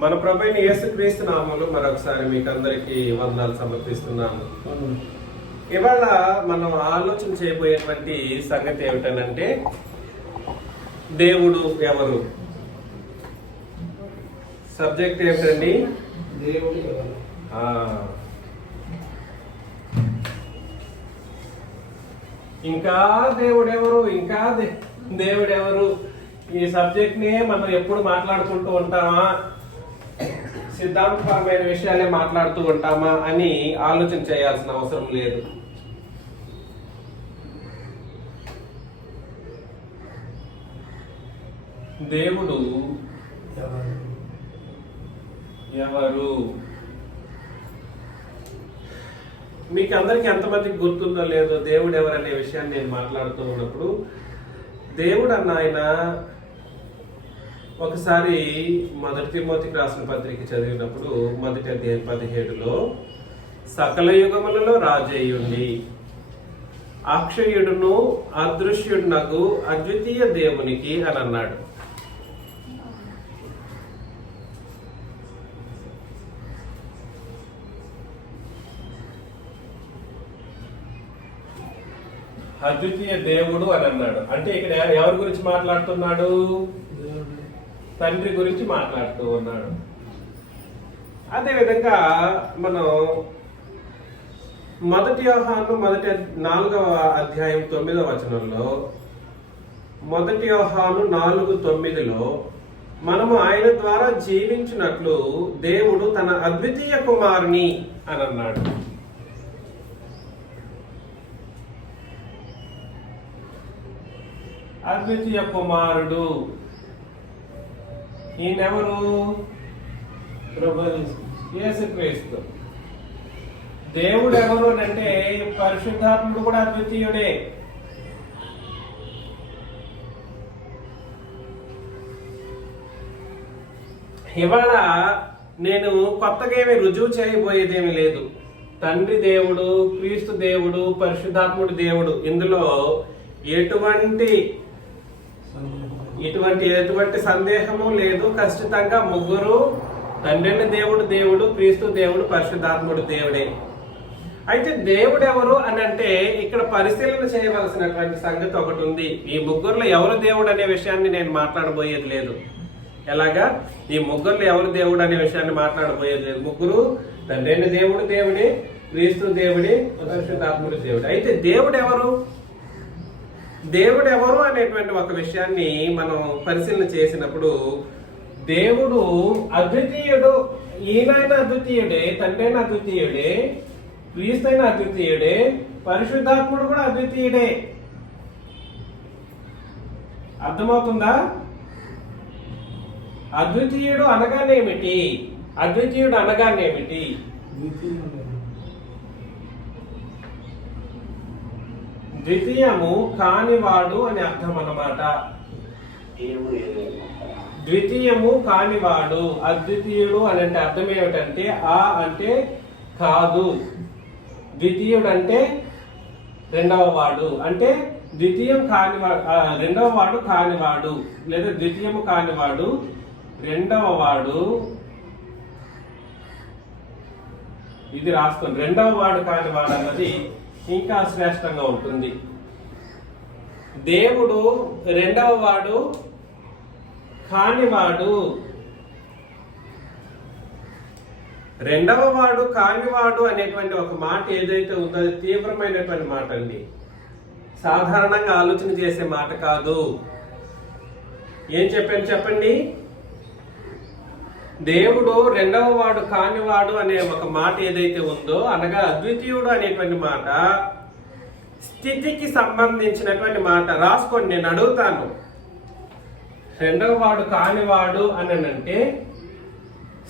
మన ప్రభువైన యేసుక్రీస్తు నామములో మరొకసారి మీకు అందరికీ వందనాలు సమర్పిస్తున్నాను. ఇవాళ మనం ఆలోచన చేయబోయేటువంటి సంగతి ఏమిటనంటే, దేవుడు ఎవరు? సబ్జెక్ట్ ఏమిటండి? దేవుడు ఎవరు? ఇంకా దేవుడెవరు, ఇంకా దేవుడెవరు, ఈ సబ్జెక్ట్ ని మనం ఎప్పుడు మాట్లాడుకుంటూ ఉంటామా, సిద్ధాంతపరమైన విషయాలే మాట్లాడుతూ ఉంటామా అని ఆలోచన చేయాల్సిన అవసరం లేదు. దేవుడు ఎవరు? మీకు అందరికి ఎంతమందికి గుర్తుందో లేదో, దేవుడు ఎవరనే విషయాన్ని నేను మాట్లాడుతూ ఉన్నప్పుడు, దేవుడు అన్న ఆయన ఒకసారి మొదటి తిమోతికి రాసిన పత్రిక చదివినప్పుడు మొదటి అధ్యాయం 17లో సకల యుగములలో రాజయ్యుండి అక్షయుడును అదృశ్యుడునగు అద్వితీయ దేవునికి అని అన్నాడు. అద్వితీయ దేవుడు అని అన్నాడు. అంటే ఇక్కడ ఎవరి గురించి మాట్లాడుతున్నాడు? తండ్రి గురించి మాట్లాడుతూ ఉన్నాడు. అదేవిధంగా మనం మొదటి యోహాను 4వ అధ్యాయం 9వ వచనంలో, మొదటి యోహాను 4:9లో మనము ఆయన ద్వారా జీవించినట్లు దేవుడు తన అద్వితీయ కుమారుని అని అన్నాడు. అద్వితీయ కుమారుడు ఈయనెవరు? యేసుక్రీస్తు. దేవుడు ఎవరు అంటే పరిశుద్ధాత్ముడు కూడా అద్వితీయుడే. ఇవాళ నేను కొత్తగా ఏమీ రుజువు చేయబోయేదేమీ లేదు. తండ్రి దేవుడు, క్రీస్తు దేవుడు, పరిశుద్ధాత్ముడు దేవుడు, ఇందులో ఎటువంటి సందేహము లేదు. ఖచ్చితంగా ముగ్గురు, తండ్రి దేవుడు, క్రీస్తు దేవుడు, పరిశుద్ధాత్ముడు దేవుడే. అయితే దేవుడు ఎవరు అని అంటే ఇక్కడ పరిశీలన చేయవలసినటువంటి సంగతి ఒకటి ఉంది. ఈ ముగ్గురులో ఎవరు దేవుడు అనే విషయాన్ని నేను మాట్లాడబోయేది లేదు. ఎలాగా? ఈ ముగ్గురులో ఎవరు దేవుడు అనే విషయాన్ని మాట్లాడబోయేది లేదు. ముగ్గురు తండ్రి దేవుడే, క్రీస్తు దేవుడే, పరిశుద్ధాత్ముడు దేవుడు. అయితే దేవుడు ఎవరు అనేటువంటి ఒక విషయాన్ని మనం పరిశీలన చేసినప్పుడు, దేవుడు అద్వితీయుడు. ఈయన అద్వితీయుడే, తండ్రి అయిన అద్వితీయుడే, క్రీస్తు అయిన అద్వితీయుడే, పరిశుద్ధాత్ముడు కూడా అద్వితీయుడే. అర్థమవుతుందా? అద్వితీయుడు అనగానేమిటి? ద్వితీయము కానివాడు అని అర్థం అన్నమాట. ద్వితీయము కానివాడు, అద్వితీయుడు అని అంటే అర్థం ఏమిటంటే, అంటే కాదు, ద్వితీయుడు అంటే రెండవ వాడు, అంటే ద్వితీయం కానివాడు, రెండవ వాడు కానివాడు, లేదా ద్వితీయము కానివాడు, రెండవ వాడు. ఇది రాసుకోండి, రెండవ వాడు కానివాడు అన్నది ఇంకా శ్రేష్టంగా ఉంటుంది. దేవుడు రెండవ వాడు కానివాడు. రెండవ వాడు కానివాడు అనేటువంటి ఒక మాట ఏదైతే ఉందో అది తీవ్రమైనటువంటి మాట అండి. సాధారణంగా ఆలోచన చేసే మాట కాదు. ఏం చెప్పాను చెప్పండి? దేవుడు రెండవ వాడు కానివాడు అనే ఒక మాట ఏదైతే ఉందో, అనగా అద్వితీయుడు అనేటువంటి మాట స్థితికి సంబంధించినటువంటి మాట. రాసుకోండి, నేను అడుగుతాను. రెండవ వాడు కానివాడు అని అంటే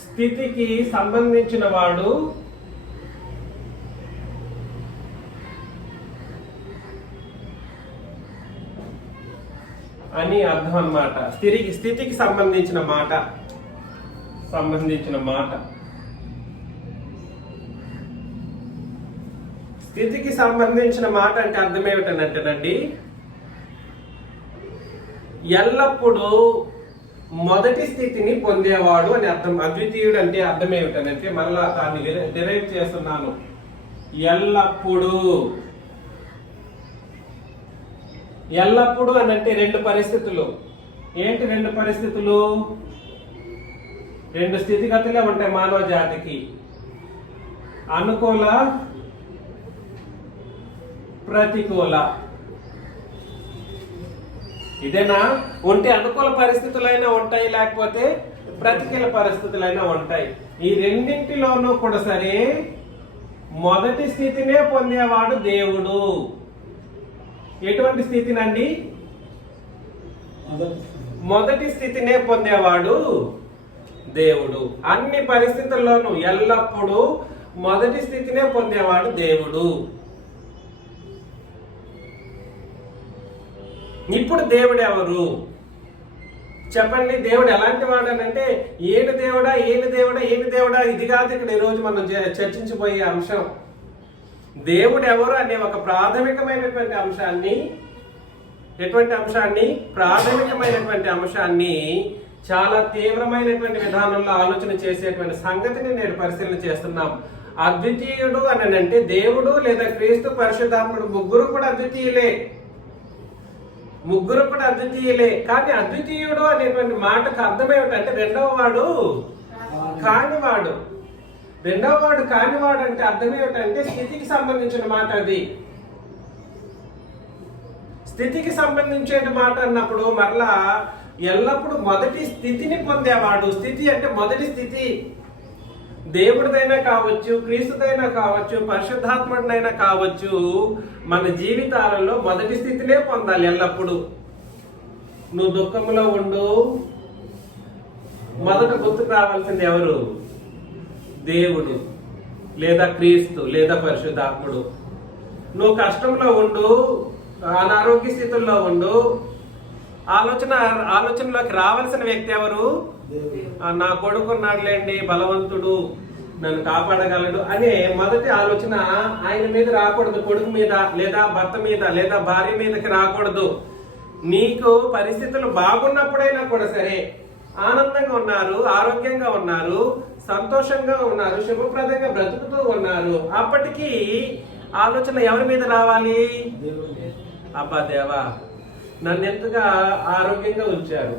స్థితికి సంబంధించిన వాడు అని అర్థం అన్నమాట. స్థితికి సంబంధించిన మాట. స్థితికి సంబంధించిన మాట అంటే అర్థం ఏమిటనంటేనండి, ఎల్లప్పుడూ మొదటి స్థితిని పొందేవాడు అని అర్థం. అద్వితీయుడు అంటే అర్థం ఏమిటంటే, మరలా దాన్ని డిరైవ్ చేస్తున్నాను. ఎల్లప్పుడూ. ఎల్లప్పుడూ అని అంటే రెండు పరిస్థితులు. ఏంటి రెండు పరిస్థితులు? రెండు స్థితిగతులే ఉంటాయి మానవ జాతికి. అనుకూల, ప్రతికూల. ఇదేనా? ఉంటే అనుకూల పరిస్థితులైనా ఉంటాయి, లేకపోతే ప్రతికూల పరిస్థితులైనా ఉంటాయి. ఈ రెండింటిలోనూ కూడా సరే మొదటి స్థితినే పొందేవాడు దేవుడు. ఎటువంటి స్థితినండి? మొదటి స్థితినే పొందేవాడు దేవుడు. అన్ని పరిస్థితుల్లోనూ ఎల్లప్పుడూ మొదటి స్థితినే పొందేవాడు దేవుడు. ఇప్పుడు దేవుడు ఎవరు చెప్పండి? దేవుడు ఎలాంటి వాడు అని అంటే, ఏడు దేవుడా, ఏడు దేవుడా, ఏడు దేవుడా, ఇది కాదు ఇక్కడ ఈరోజు మనం చర్చించబోయే అంశం. దేవుడు ఎవరు అనే ఒక ప్రాథమికమైనటువంటి అంశాన్ని, ఎటువంటి అంశాన్ని? ప్రాథమికమైనటువంటి అంశాన్ని చాలా తీవ్రమైనటువంటి విధానంలో ఆలోచన చేసేటువంటి సంగతిని నేను పరిశీలన చేస్తున్నాం. అద్వితీయుడు అని అంటే దేవుడు లేదా క్రీస్తు పరిశుద్ధాత్ముడు ముగ్గురు కూడా అద్వితీయులే. ముగ్గురు కూడా అద్వితీయులే. కానీ అద్వితీయుడు అనేటువంటి మాటకు అర్థం ఏమిటంటే రెండవ వాడు కానివాడు. రెండవ వాడు కానివాడు అంటే అర్థం ఏమిటంటే స్థితికి సంబంధించిన మాట. అది స్థితికి సంబంధించిన మాట అన్నప్పుడు మరలా ఎల్లప్పుడూ మొదటి స్థితిని పొందేవాడు. స్థితి అంటే మొదటి స్థితి. దేవుడిదైనా కావచ్చు, క్రీస్తుదైనా కావచ్చు, పరిశుద్ధాత్ముడినైనా కావచ్చు, మన జీవితాలలో మొదటి స్థితినే పొందాలి ఎల్లప్పుడూ. నువ్వు దుఃఖంలో ఉండు, మొదట గుర్తుకు రావాల్సింది ఎవరు? దేవుడు లేదా క్రీస్తు లేదా పరిశుద్ధాత్ముడు. నువ్వు కష్టంలో ఉండు, అనారోగ్య స్థితుల్లో ఉండు, ఆలోచనలోకి రావాల్సిన వ్యక్తి ఎవరు? నా కొడుకున్నాడులేండి, బలవంతుడు, నన్ను కాపాడగలడు అనే మొదటి ఆలోచన ఆయన మీద రాకూడదు. కొడుకు మీద లేదా భర్త మీద లేదా భార్య మీదకి రాకూడదు. నీకు పరిస్థితులు బాగున్నప్పుడైనా కూడా సరే, ఆనందంగా ఉన్నారు, ఆరోగ్యంగా ఉన్నారు, సంతోషంగా ఉన్నారు, శుభప్రదంగా బ్రతుకుతూ ఉన్నారు, అప్పటికీ ఆలోచన ఎవరి మీద రావాలి? అబ్బా దేవా, నన్ను ఎంతగా ఆరోగ్యంగా ఉంచారు,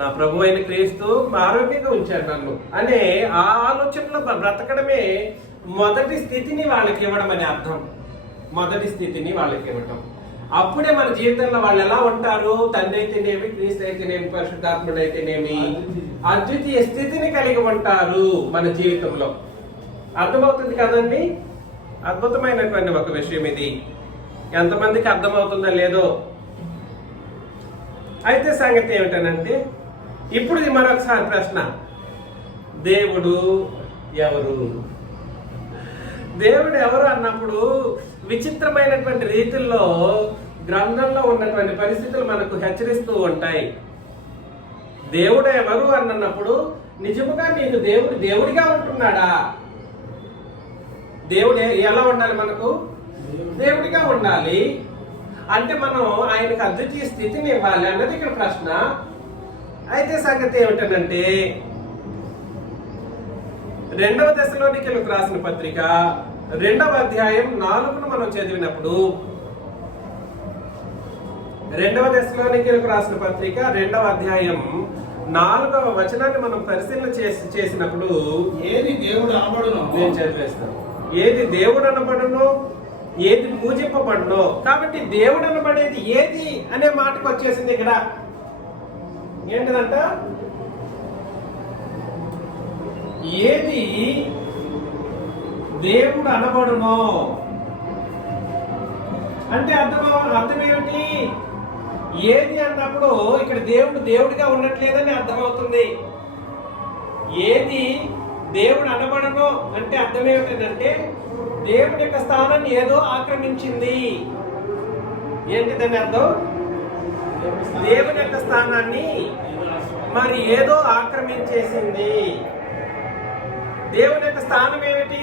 నా ప్రభు అయిన క్రీస్తు ఆరోగ్యంగా ఉంచారు నన్ను అనే ఆ ఆలోచనలో బ్రతకడమే మొదటి స్థితిని వాళ్ళకి ఇవ్వడం అని అర్థం. మొదటి స్థితిని వాళ్ళకి ఇవ్వడం. అప్పుడే మన జీవితంలో వాళ్ళు ఎలా ఉంటారు? తండ్రి అయితేనేమి, క్రీస్తు అయితేనేమి, పరిశుద్ధాత్ముడు అయితేనేమి అద్వితీయ స్థితిని కలిగి ఉంటారు మన జీవితంలో. అర్థమవుతుంది కదండి? అద్భుతమైనటువంటి ఒక విషయం ఇది. ఎంతమందికి అర్థమవుతుందో లేదో. అయితే సంగతి ఏమిటనంటే, ఇప్పుడు మరొకసారి ప్రశ్న, దేవుడు ఎవరు? దేవుడు ఎవరు అన్నప్పుడు విచిత్రమైనటువంటి రీతిల్లో గ్రంథంలో ఉన్నటువంటి పరిస్థితులు మనకు హెచ్చరిస్తూ ఉంటాయి. దేవుడు ఎవరు అన్నప్పుడు నిజముగా నీకు దేవుడు దేవుడిగా ఉంటున్నాడా? దేవుడు ఎలా ఉండాలి? మనకు దేవుడిగా ఉండాలి అంటే మనం ఆయనకు అద్వితీయ స్థితిని ఇవ్వాలి అన్నది ఇక్కడ ప్రశ్న. అయితే సంగతి ఏమిటనంటే, 2వ దశలోనికీయులకు రాసిన పత్రిక 2వ అధ్యాయం 4ను మనం చదివినప్పుడు, 2వ దశలోనికీయులకు రాసిన పత్రిక 2వ అధ్యాయం 4వ వచనాన్ని మనం పరిశీలన చేసినప్పుడు, ఏది దేవుడు అనబడునో, నేను చదివేస్తాను, ఏది దేవుడు అనబడునో, ఏది పూజింపబడునో. కాబట్టి దేవుడు అనబడేది ఏది అనే మాటకు వచ్చేసింది ఇక్కడ. ఏంటంట? ఏది దేవుడు అనబడునో అంటే అర్థం ఏమిటి? ఏది అన్నప్పుడు ఇక్కడ దేవుడు దేవుడిగా ఉండట్లేదని అర్థమవుతుంది. ఏది దేవుడు అనబడునో అంటే అర్థం ఏమిటంటే దేవుడి యొక్క స్థానాన్ని ఏదో ఆక్రమించింది. ఏంటిదని అర్థం? దేవుని యొక్క స్థానాన్ని మరి ఏదో ఆక్రమించేసింది. దేవుని యొక్క స్థానం ఏమిటి?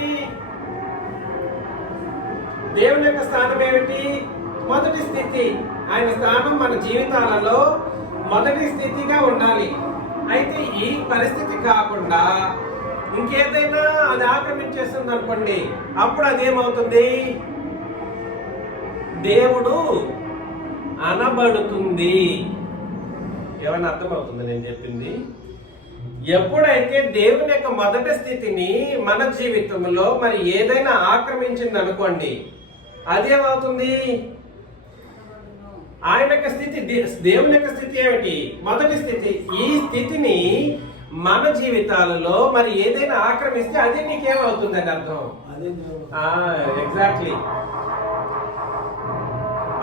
దేవుని యొక్క స్థానం ఏమిటి? మొదటి స్థితి. ఆయన స్థానం మన జీవితాలలో మొదటి స్థితిగా ఉండాలి. అయితే ఈ పరిస్థితి కాకుండా ఇంకేదైనా అది ఆక్రమించేస్తుంది అనుకోండి, అప్పుడు అదేమవుతుంది? దేవుడు అనబడుతుంది. ఏమైనా అర్థమవుతుంది నేను చెప్పింది? ఎప్పుడైతే దేవుని యొక్క మొదటి స్థితిని మన జీవితంలో మరి ఏదైనా ఆక్రమించింది అనుకోండి, అదేమవుతుంది? ఆయన యొక్క స్థితి, దేవుని యొక్క స్థితి ఏమిటి? మొదటి స్థితి. ఈ స్థితిని మన జీవితాలలో మరి ఏదైనా ఆక్రమిస్తే అది నీకేమవుతుంది అని అర్థం. ఎగ్జాక్ట్లీ.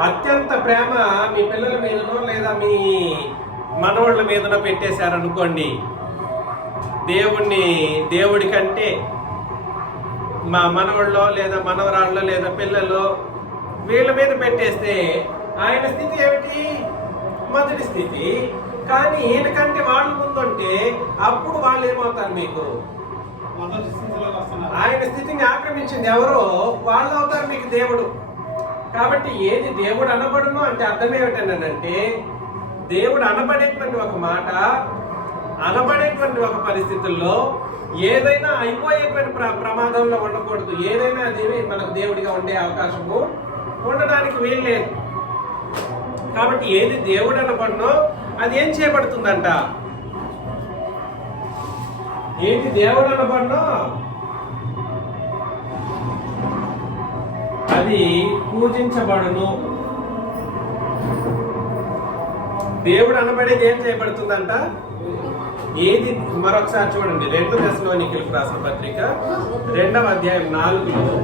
అత్యంత ప్రేమ మీ పిల్లల మీదనో లేదా మీ మనవాళ్ళ మీదనో పెట్టేశారనుకోండి, దేవుడి కంటే మా మనవాళ్ళో లేదా మనవరాళ్ళో లేదా పిల్లలు వీళ్ళ మీద పెట్టేస్తే ఆయన స్థితి ఏమిటి? మొదటి స్థితి. కానీ ఈయనకంటే వాళ్ళు ముందుంటే అప్పుడు వాళ్ళు ఏమవుతారు? మీకు ఆయన స్థితిని ఆక్రమించింది ఎవరో వాళ్ళు అవుతారు మీకు దేవుడు. కాబట్టి ఏది దేవుడు అనబడును అంటే అర్థం ఏమిటంటే, దేవుడు అనబడేటువంటి ఒక మాట, అనబడేటువంటి ఒక పరిస్థితుల్లో ఏదైనా అయిపోయేటువంటి ప్రమాదంలో ఉండకూడదు. ఏదైనా అది మనకు దేవుడిగా ఉండే అవకాశము ఉండడానికి వీల్లేదు. కాబట్టి ఏది దేవుడు అనబడినో అది ఏం చేయబడుతుందంట? ఏది దేవుడు అనబడినో అది పూజించబడును. దేవుడు అనబడేది ఏం చేయబడుతుందంట? ఏది? మరొకసారి చూడండి, 2 తెస్సలోనికీయులకు రాసిన పత్రిక 2వ అధ్యాయం 4లో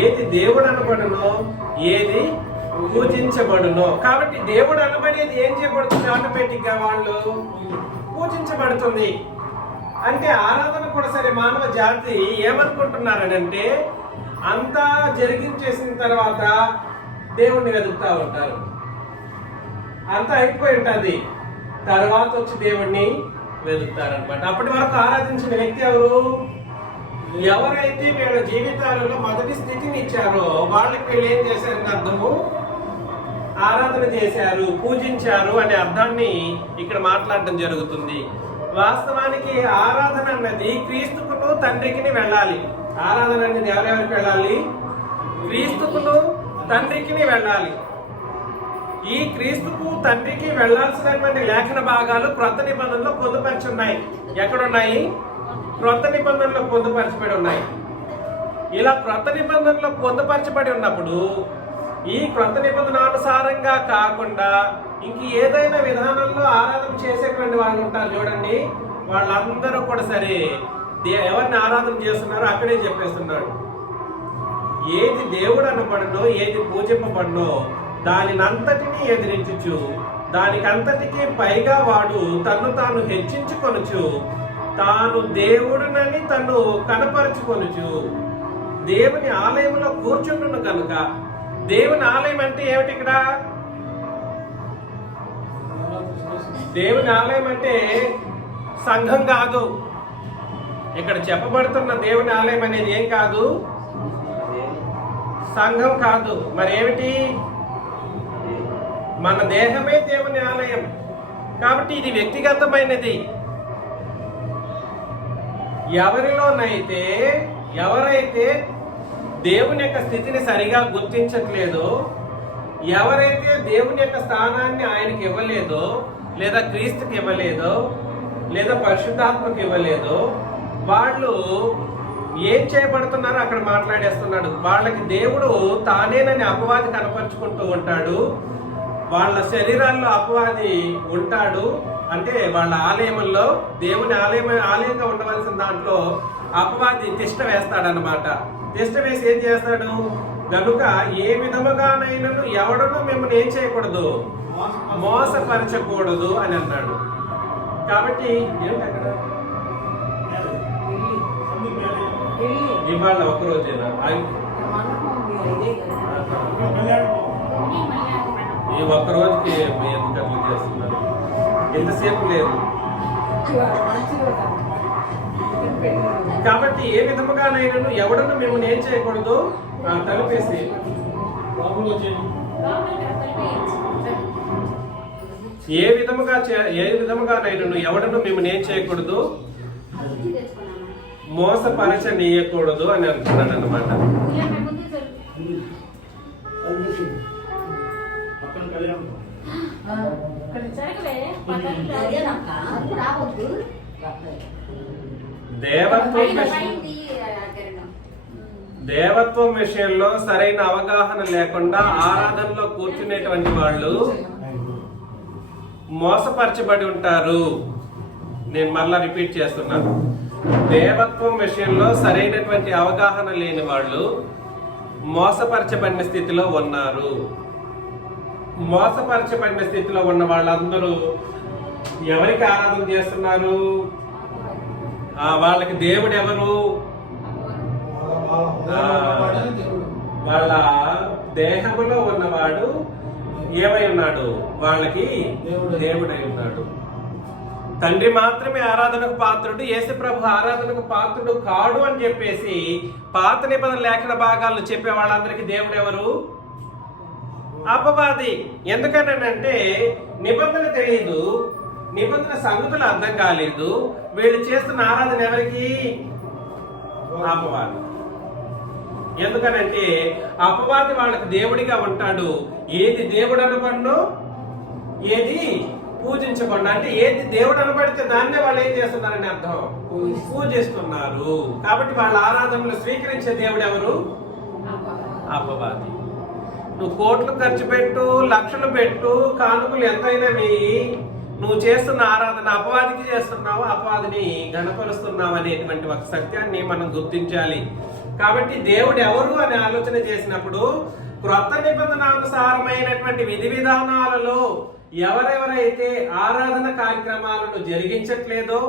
ఏది దేవుడు అనబడునో ఏది పూజించబడునో. కాబట్టి దేవుడు అనబడేది ఏం చేయబడుతుంది? ఆటోమేటిక్ గా వాళ్ళు పూజించబడుతుంది. అంటే ఆరాధన కూడా సరే, మానవ జాతి ఏమనుకుంటున్నారనంటే అంతా జరిగించేసిన తర్వాత దేవుణ్ణి వెతుకుతా ఉంటారు. అంతా అయిపోయి ఉంటుంది, తర్వాత వచ్చి దేవుణ్ణి వెతుకుతారనమాట. అప్పటి వరకు ఆరాధించిన వ్యక్తి ఎవరు? ఎవరైతే వీళ్ళ జీవితాలలో మొదటి స్థితిని ఇచ్చారో వాళ్ళకి వీళ్ళు ఏం చేశారని అర్థము? ఆరాధన చేశారు, పూజించారు అనే అర్థాన్ని ఇక్కడ మాట్లాడడం జరుగుతుంది. వాస్తవానికి ఆరాధన అన్నది క్రీస్తుకును తండ్రికి వెళ్ళాలి. ఆరాధన అనేది ఎవరెవరికి వెళ్ళాలి? క్రీస్తుకును తండ్రికి వెళ్ళాలి. ఈ క్రీస్తుకు తండ్రికి వెళ్లాల్సినటువంటి లేఖన భాగాలు క్రొత్త నిబంధనలో పొందుపరిచి ఉన్నాయి. ఎక్కడున్నాయి? క్రొత్త నిబంధనలో పొందుపరచబడి ఉన్నాయి. ఇలా క్రొత్త నిబంధనలో పొందుపరచబడి ఉన్నప్పుడు ఈ క్రొత్త నిబంధనానుసారంగా కాకుండా ఇంక ఏదైనా విధానంలో ఆరాధన చేసేటువంటి వాళ్ళు ఉంటారు చూడండి, వాళ్ళందరూ కూడా సరే ఎవరిని ఆరాధన చేస్తున్నారో అక్కడే చెప్పేస్తున్నాడు. ఏది దేవుడు అనబడనో ఏది పూజింపబడనో దానినంతటినీ ఎదిరించుచు దానికంతటికీ పైగా వాడు తన్ను తాను హెచ్చించుకొనుచు తాను దేవుడునని తను కనపరుచుకొనుచు దేవుని ఆలయంలో కూర్చుంటున్న కనుక. దేవుని ఆలయం అంటే ఏమిటి? ఇక్కడ దేవుని ఆలయం అంటే సంఘం కాదు. ఇక్కడ చెప్పబడుతున్న దేవుని ఆలయం అనేది ఏం కాదు? సంఘం కాదు. మరి ఏమిటి? మన దేహమే దేవుని ఆలయం. కాబట్టి ఇది వ్యక్తిగతమైనది. ఎవరైతే దేవుని యొక్క స్థితిని సరిగా గుర్తించట్లేదో, ఎవరైతే దేవుని యొక్క స్థానాన్ని ఆయనకి ఇవ్వలేదో, లేదా క్రీస్తుకి ఇవ్వలేదో, లేదా పరిశుద్ధాత్మకి ఇవ్వలేదో, వాళ్ళు ఏం చేయబడుతున్నారో అక్కడ మాట్లాడేస్తున్నాడు. వాళ్ళకి దేవుడు తానేనని అపవాది కనపరుచుకుంటూ ఉంటాడు. వాళ్ళ శరీరాల్లో అపవాది ఉంటాడు. అంటే వాళ్ళ ఆలయంలో దేవుని ఆలయంగా ఉండవలసిన దాంట్లో అపవాది తిష్ట వేస్తాడనమాట. తిష్ట వేసి ఏం చేస్తాడు? గనుక ఏ విధముగానైనను ఎవడనూ మిమ్మల్ని ఏం చేయకూడదు? మోసపరచకూడదు అని అన్నాడు. కాబట్టి ఏమిటి అక్కడ? ఇవాళ ఒక్కరోజేనా? ఈ ఒక్కరోజుకి ఎంత గంటలు చేస్తున్నారు? ఎంతసేపు లేదు. కాబట్టి ఏ విధముగానైనా ఎవడను మిమ్మల్ని ఏం చేయకూడదు? తలుపేసి ఏ విధముగానైనా ఎవడను మేము నేను చేయకూడదు, మోసపరచనీయకూడదు అని అంటున్నాడు అన్నమాట. దేవత్వం విషయంలో సరైన అవగాహన లేకుండా ఆరాధనలో కూర్చునేటువంటి వాళ్ళు మోసపరచబడి ఉంటారు. నేను మళ్ళా రిపీట్ చేస్తున్నాను. దేవత్వం విషయంలో సరైనటువంటి అవగాహన లేని వాళ్ళు మోసపరచబడిన స్థితిలో ఉన్నారు. మోసపరచబడిన స్థితిలో ఉన్న వాళ్ళందరూ ఎవరికి ఆరాధన చేస్తున్నారు? వాళ్ళకి దేవుడు ఎవరు? వాళ్ళ దేహములో ఉన్నవాడు ఏమై ఉన్నాడు? వాళ్ళకి దేవుడై ఉన్నాడు. తండ్రి మాత్రమే ఆరాధనకు పాత్రుడు, యేసుప్రభు ఆరాధనకు పాత్రుడు కాడు అని చెప్పేసి పాత నిబంధన లేఖన భాగాల్లో చెప్పే వాళ్ళందరికీ దేవుడు ఎవరు? అపవాది. ఎందుకనంటే నిబంధన తెలియదు, నిబంధన సంగతులు అర్థం కాలేదు. వీళ్ళు చేస్తున్న ఆరాధన ఎవరికి? అపవాది. ఎందుకనంటే అపవాది వాళ్ళకి దేవుడిగా ఉంటాడు. ఏది దేవుడు అనబడినో ఏది పూజించకుండా, అంటే ఏది దేవుడు అనబడితే దాన్నే వాళ్ళు ఏం చేస్తున్నారని అర్థం, పూజిస్తున్నారు. కాబట్టి వాళ్ళ ఆరాధనలు స్వీకరించే దేవుడు ఎవరు? అపవాది. నువ్వు కోట్లు ఖర్చు పెట్టు, లక్షలు పెట్టు, కానుకలు ఎంతైనా వేయి, నువ్వు చేస్తున్న ఆరాధన అపవాదికి చేస్తున్నావు, అపవాదిని గణపరుస్తున్నావు అనేటువంటి ఒక సత్యాన్ని మనం గుర్తించాలి. కాబట్టి దేవుడు ఎవరు అని ఆలోచన చేసినప్పుడు క్రొత్త నిబంధనానుసారమైనటువంటి విధి విధానాలలో ఎవరెవరైతే ఆరాధన కార్యక్రమాలను జరిగించట్లేదో,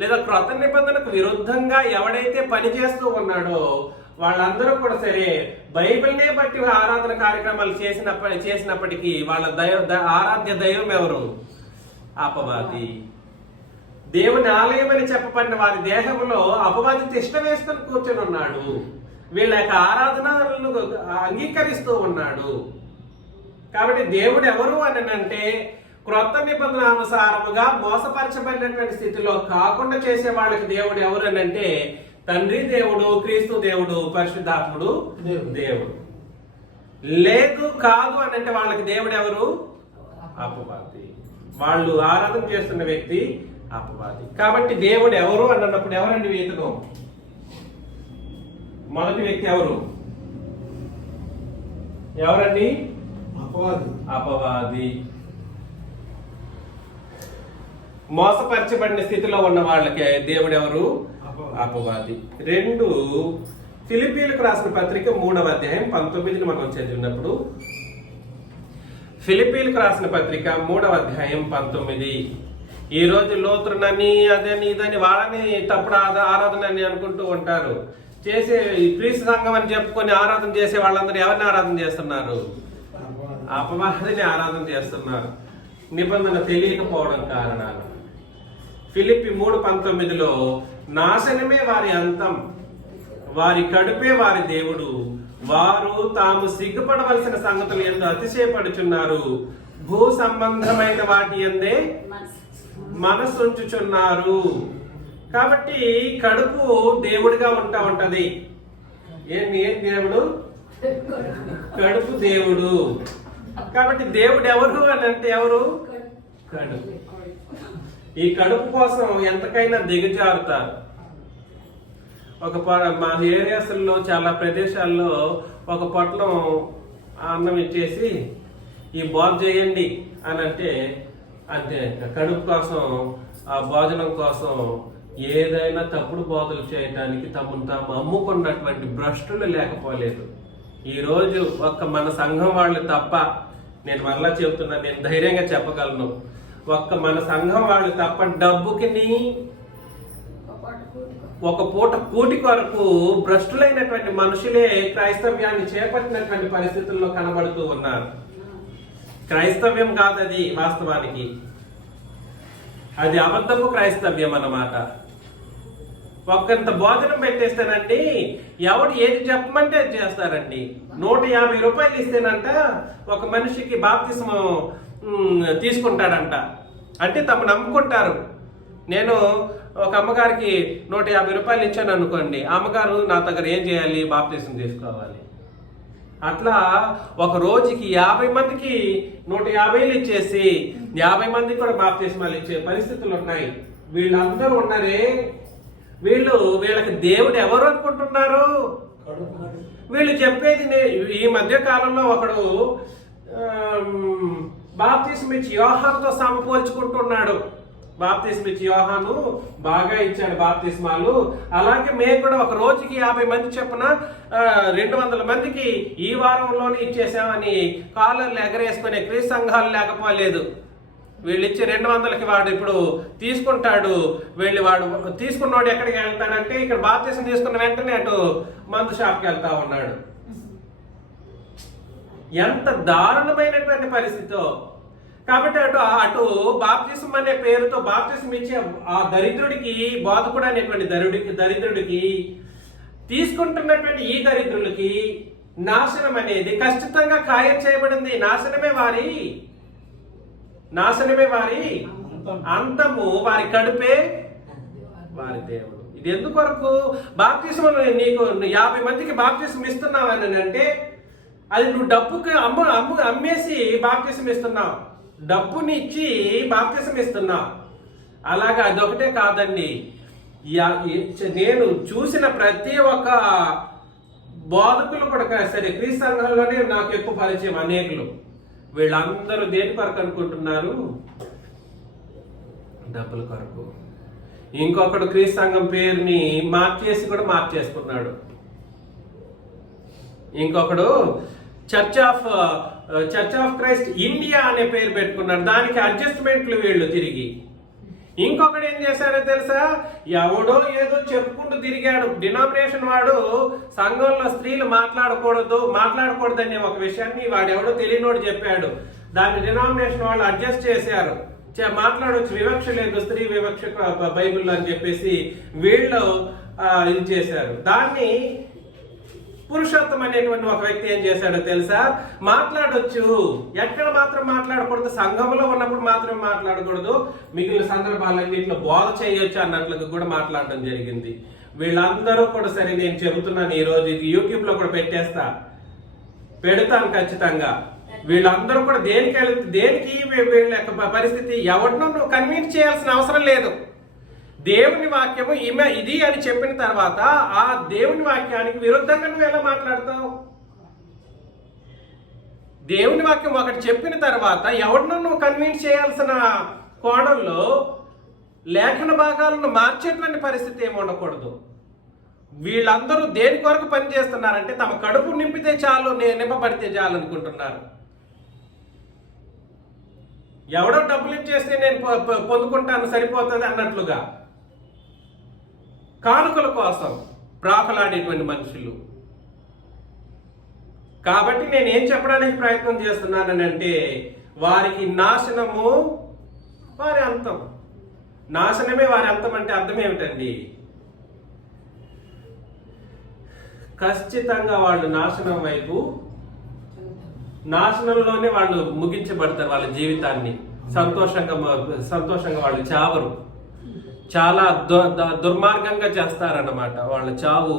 లేదా క్రొత్త నిబంధనకు విరుద్ధంగా ఎవడైతే పనిచేస్తూ ఉన్నాడో వాళ్ళందరూ కూడా సరే బైబిల్నే బట్టి ఆరాధన కార్యక్రమాలు చేసినప్పటికీ వాళ్ళ ఆరాధ్య దైవం ఎవరు? అపవాది. దేవుని ఆలయం అని చెప్పబడిన వారి దేహంలో అపవాది తిష్ట వేసుకొని కూర్చొని ఉన్నాడు. వీళ్ళ యొక్క ఆరాధనలను అంగీకరిస్తూ ఉన్నాడు. కాబట్టి దేవుడు ఎవరు అని అంటే క్రొత్త నిబంధన అనుసారముగా మోసపరచబడినటువంటి స్థితిలో కాకుండా చేసే వాళ్ళకి దేవుడు ఎవరు అని అంటే తండ్రి దేవుడు, క్రీస్తు దేవుడు, పరిశుద్ధాత్ముడు దేవుడు. లేదు కాదు అని అంటే వాళ్ళకి దేవుడు ఎవరు? అపవాది. వాళ్ళు ఆరాధన చేస్తున్న వ్యక్తి అపవాది. కాబట్టి దేవుడు ఎవరు అన్నప్పుడు ఎవరండి ఇతను? మొదటి వ్యక్తి ఎవరండి? అపవాది. మోసపరచబడిన స్థితిలో ఉన్న వాళ్ళకి దేవుడు ఎవరు? అపవాది. 2 ఫిలిప్పీలకు రాసిన పత్రిక 3వ అధ్యాయం 19 మనం చదివినప్పుడు, ఫిలిప్పీలకు రాసిన పత్రిక 3వ అధ్యాయం 19, ఈ రోజు లోతునని అదని ఇదని వాళ్ళని తప్పుడు ఆరాధన అని అనుకుంటూ ఉంటారు. చేసే ప్రీస్ సంఘం అని చెప్పుకొని ఆరాధన చేసే వాళ్ళందరూ ఎవరిని ఆరాధన చేస్తున్నారు? అపవాదిని ఆరాధన చేస్తున్నారు. నిబంధన తెలియకపోవడం కారణాలు. ఫిలిప్పి 3:19లో నాశనమే వారి అంతం, వారి కడుపే వారి దేవుడు, వారు తాము సిగ్గుపడవలసిన సంగతులు ఎందు అతిశయపడుచున్నారు, భూ సంబంధమైన వాటి ఎందే మనసుంచుచున్నారు. కాబట్టి కడుపు దేవుడిగా ఉంటది. ఏం దేవుడు? కడుపు దేవుడు. కాబట్టి దేవుడు ఎవరు అని అంటే ఎవరు? కడుపు. ఈ కడుపు కోసం ఎంతకైనా దిగజారుతారు. మా ఏరియాస్లో చాలా ప్రదేశాల్లో ఒక పొట్లం అన్నం ఇచ్చేసి ఈ బాగు చేయండి అని అంటే అంతే. కడుపు కోసం, ఆ భోజనం కోసం ఏదైనా తప్పుడు బోధలు చేయడానికి తమను తాము అమ్ముకున్నటువంటి భ్రష్టులు లేకపోలేదు. ఈరోజు ఒక్క మన సంఘం వాళ్ళు తప్ప, నేను మళ్ళా చెబుతున్నా, నేను ధైర్యంగా చెప్పగలను, ఒక్క మన సంఘం వాళ్ళు తప్ప డబ్బుకి ఒక పూట కూటి కొరకు భ్రష్టులైనటువంటి మనుషులే క్రైస్తవ్యాన్ని చేపట్టినటువంటి పరిస్థితుల్లో కనబడుతూ ఉన్నారు. క్రైస్తవ్యం కాదు అది, వాస్తవానికి అది అబద్ధపు క్రైస్తవ్యం అన్నమాట. ఒక్కంత భోజనం పెట్టేస్తానండి, ఎవడు ఏది చెప్పమంటే అది చేస్తారండి. 150 రూపాయలు ఇస్తేనంట ఒక మనిషికి బాప్తిస్మం తీసుకుంటాడంట. అంటే తమ నమ్ముకుంటారు. నేను ఒక అమ్మగారికి 150 రూపాయలు ఇచ్చాను అనుకోండి, అమ్మగారు నా దగ్గర ఏం చేయాలి? బాప్తీసం తీసుకోవాలి. అట్లా ఒక రోజుకి 50 మందికి 150 ఇచ్చేసి 50 మందికి కూడా బాప్తీస్మాలు ఇచ్చే పరిస్థితులు ఉన్నాయి. వీళ్ళందరూ ఉన్నారే, వీళ్ళకి దేవుడు ఎవరు అనుకుంటున్నారు? వీళ్ళు చెప్పేది ఈ మధ్య కాలంలో ఒకడు బాప్తీసం ఇచ్చి యోహానుతో సమపోల్చుకుంటున్నాడు. బాప్తీసం ఇచ్చి యోహాను బాగా ఇచ్చాడు బాప్తీస్మాలు, అలాగే మేము కూడా ఒక రోజుకి 50 మంది చొప్పున 200 మందికి ఈ వారంలోనే ఇచ్చేసామని కాలర్లు ఎగరేసుకునే క్రీస్తు సంఘాలు లేకపోలేదు. వీళ్ళు ఇచ్చే 200కి వాడు ఇప్పుడు తీసుకుంటాడు. వాడు తీసుకున్నవాడు ఎక్కడికి వెళ్తాడంటే ఇక్కడ బాప్తీసం తీసుకున్న వెంటనే అటు మందు షాప్కి వెళ్తా ఉన్నాడు. ఎంత దారుణమైనటువంటి పరిస్థితో. కాబట్టి అటు బాప్తిసం అనే పేరుతో బాప్తిసం ఇచ్చే ఆ దరిద్రుడికి, బోధకుడు అనేటువంటి దరిద్రుడికి, తీసుకుంటున్నటువంటి ఈ దరిద్రులకి నాశనం అనేది ఖచ్చితంగా ఖాయం చేయబడింది. నాశనమే వారి అంతము, వారి కడుపే వారి దేవుడు. ఇది ఎందుకొరకు? బాప్తిసం నీకు 50 మందికి బాప్తిసం ఇస్తున్నావని అంటే అది నువ్వు డబ్బుకి అమ్మేసి బాప్తిసం ఇస్తున్నావు, డబ్బుని ఇచ్చి బాప్తిసం ఇస్తున్నావు. అలాగా అదొకటే కాదండి, నేను చూసిన ప్రతి ఒక్క బోధకులు కూడా సరే క్రీస్తు సంఘంలోనే నాకు ఎక్కువ పరిచయం అనేకులు. వీళ్ళందరూ దేని కొరకు అనుకుంటున్నారు? డబ్బుల కొరకు. ఇంకొకడు క్రీస్తు సంఘం పేరుని మార్చేసుకున్నాడు. ఇంకొకడు చర్చ్ ఆఫ్ క్రైస్ట్ ఇండియా అనే పేరు పెట్టుకున్నాడు. దానికి అడ్జస్ట్మెంట్లు వీళ్ళు తిరిగి. ఇంకొకడు ఏం చేశాడో తెలుసా? ఎవడో ఏదో చెప్పుకుంటూ తిరిగాడు. డినామినేషన్ వాడు సంఘంలో స్త్రీలు మాట్లాడకూడదనే ఒక విషయాన్ని వాడెవడో తెలియనోడు చెప్పాడు. దాన్ని డినామినేషన్ వాళ్ళు అడ్జస్ట్ చేశారు. మాట్లాడవచ్చు, వివక్ష లేదు, స్త్రీ వివక్ష బైబిల్ అని చెప్పేసి వీళ్ళు ఇది చేశారు. దాన్ని పురుషోత్తం అనేటువంటి ఒక వ్యక్తి ఏం చేశాడో తెలుసా? మాట్లాడొచ్చు, ఎక్కడ మాత్రం మాట్లాడకూడదు, సంఘంలో ఉన్నప్పుడు మాత్రమే మాట్లాడకూడదు, మిగిలిన సందర్భాలన్నింటిలో బోధ చేయొచ్చు అన్నట్లుగా కూడా మాట్లాడడం జరిగింది. వీళ్ళందరూ కూడా సరే, నేను చెబుతున్నాను, ఈ రోజు యూట్యూబ్ లో కూడా పెడతాను ఖచ్చితంగా. వీళ్ళందరూ కూడా దేనికి వీళ్ళ యొక్క పరిస్థితి ఎవరినో నువ్వు కన్విన్స్ చేయాల్సిన అవసరం లేదు. దేవుని వాక్యము ఇది అని చెప్పిన తర్వాత ఆ దేవుని వాక్యానికి విరుద్ధంగా నువ్వు ఎలా మాట్లాడతావు? దేవుని వాక్యం ఒకటి చెప్పిన తర్వాత ఎవరినో నువ్వు కన్విన్స్ చేయాల్సిన కోణంలో లేఖన భాగాలను మార్చేటువంటి పరిస్థితి ఏమి ఉండకూడదు. వీళ్ళందరూ దేని కొరకు పని చేస్తున్నారంటే తమ కడుపు నింపితే చాలు, నింపబడితే చాలు అనుకుంటున్నారు. ఎవడో డబ్బులు ఇచ్చేస్తే నేను పొందుకుంటాను సరిపోతుంది అన్నట్లుగా కానుకల కోసం ప్రాకులాడేటువంటి మనుషులు. కాబట్టి నేను ఏం చెప్పడానికి ప్రయత్నం చేస్తున్నానంటే వారికి నాశనము వారి అంతం. నాశనమే వారి అంతం అంటే అర్థం ఏమిటండి? ఖచ్చితంగా వాళ్ళు నాశనం వైపు, నాశనంలోనే వాళ్ళు ముగించబడతారు. వాళ్ళ జీవితాన్ని సంతోషంగా వాళ్ళు చావరు. చాలా దుర్మార్గంగా చేస్తారన్నమాట. వాళ్ళ చావు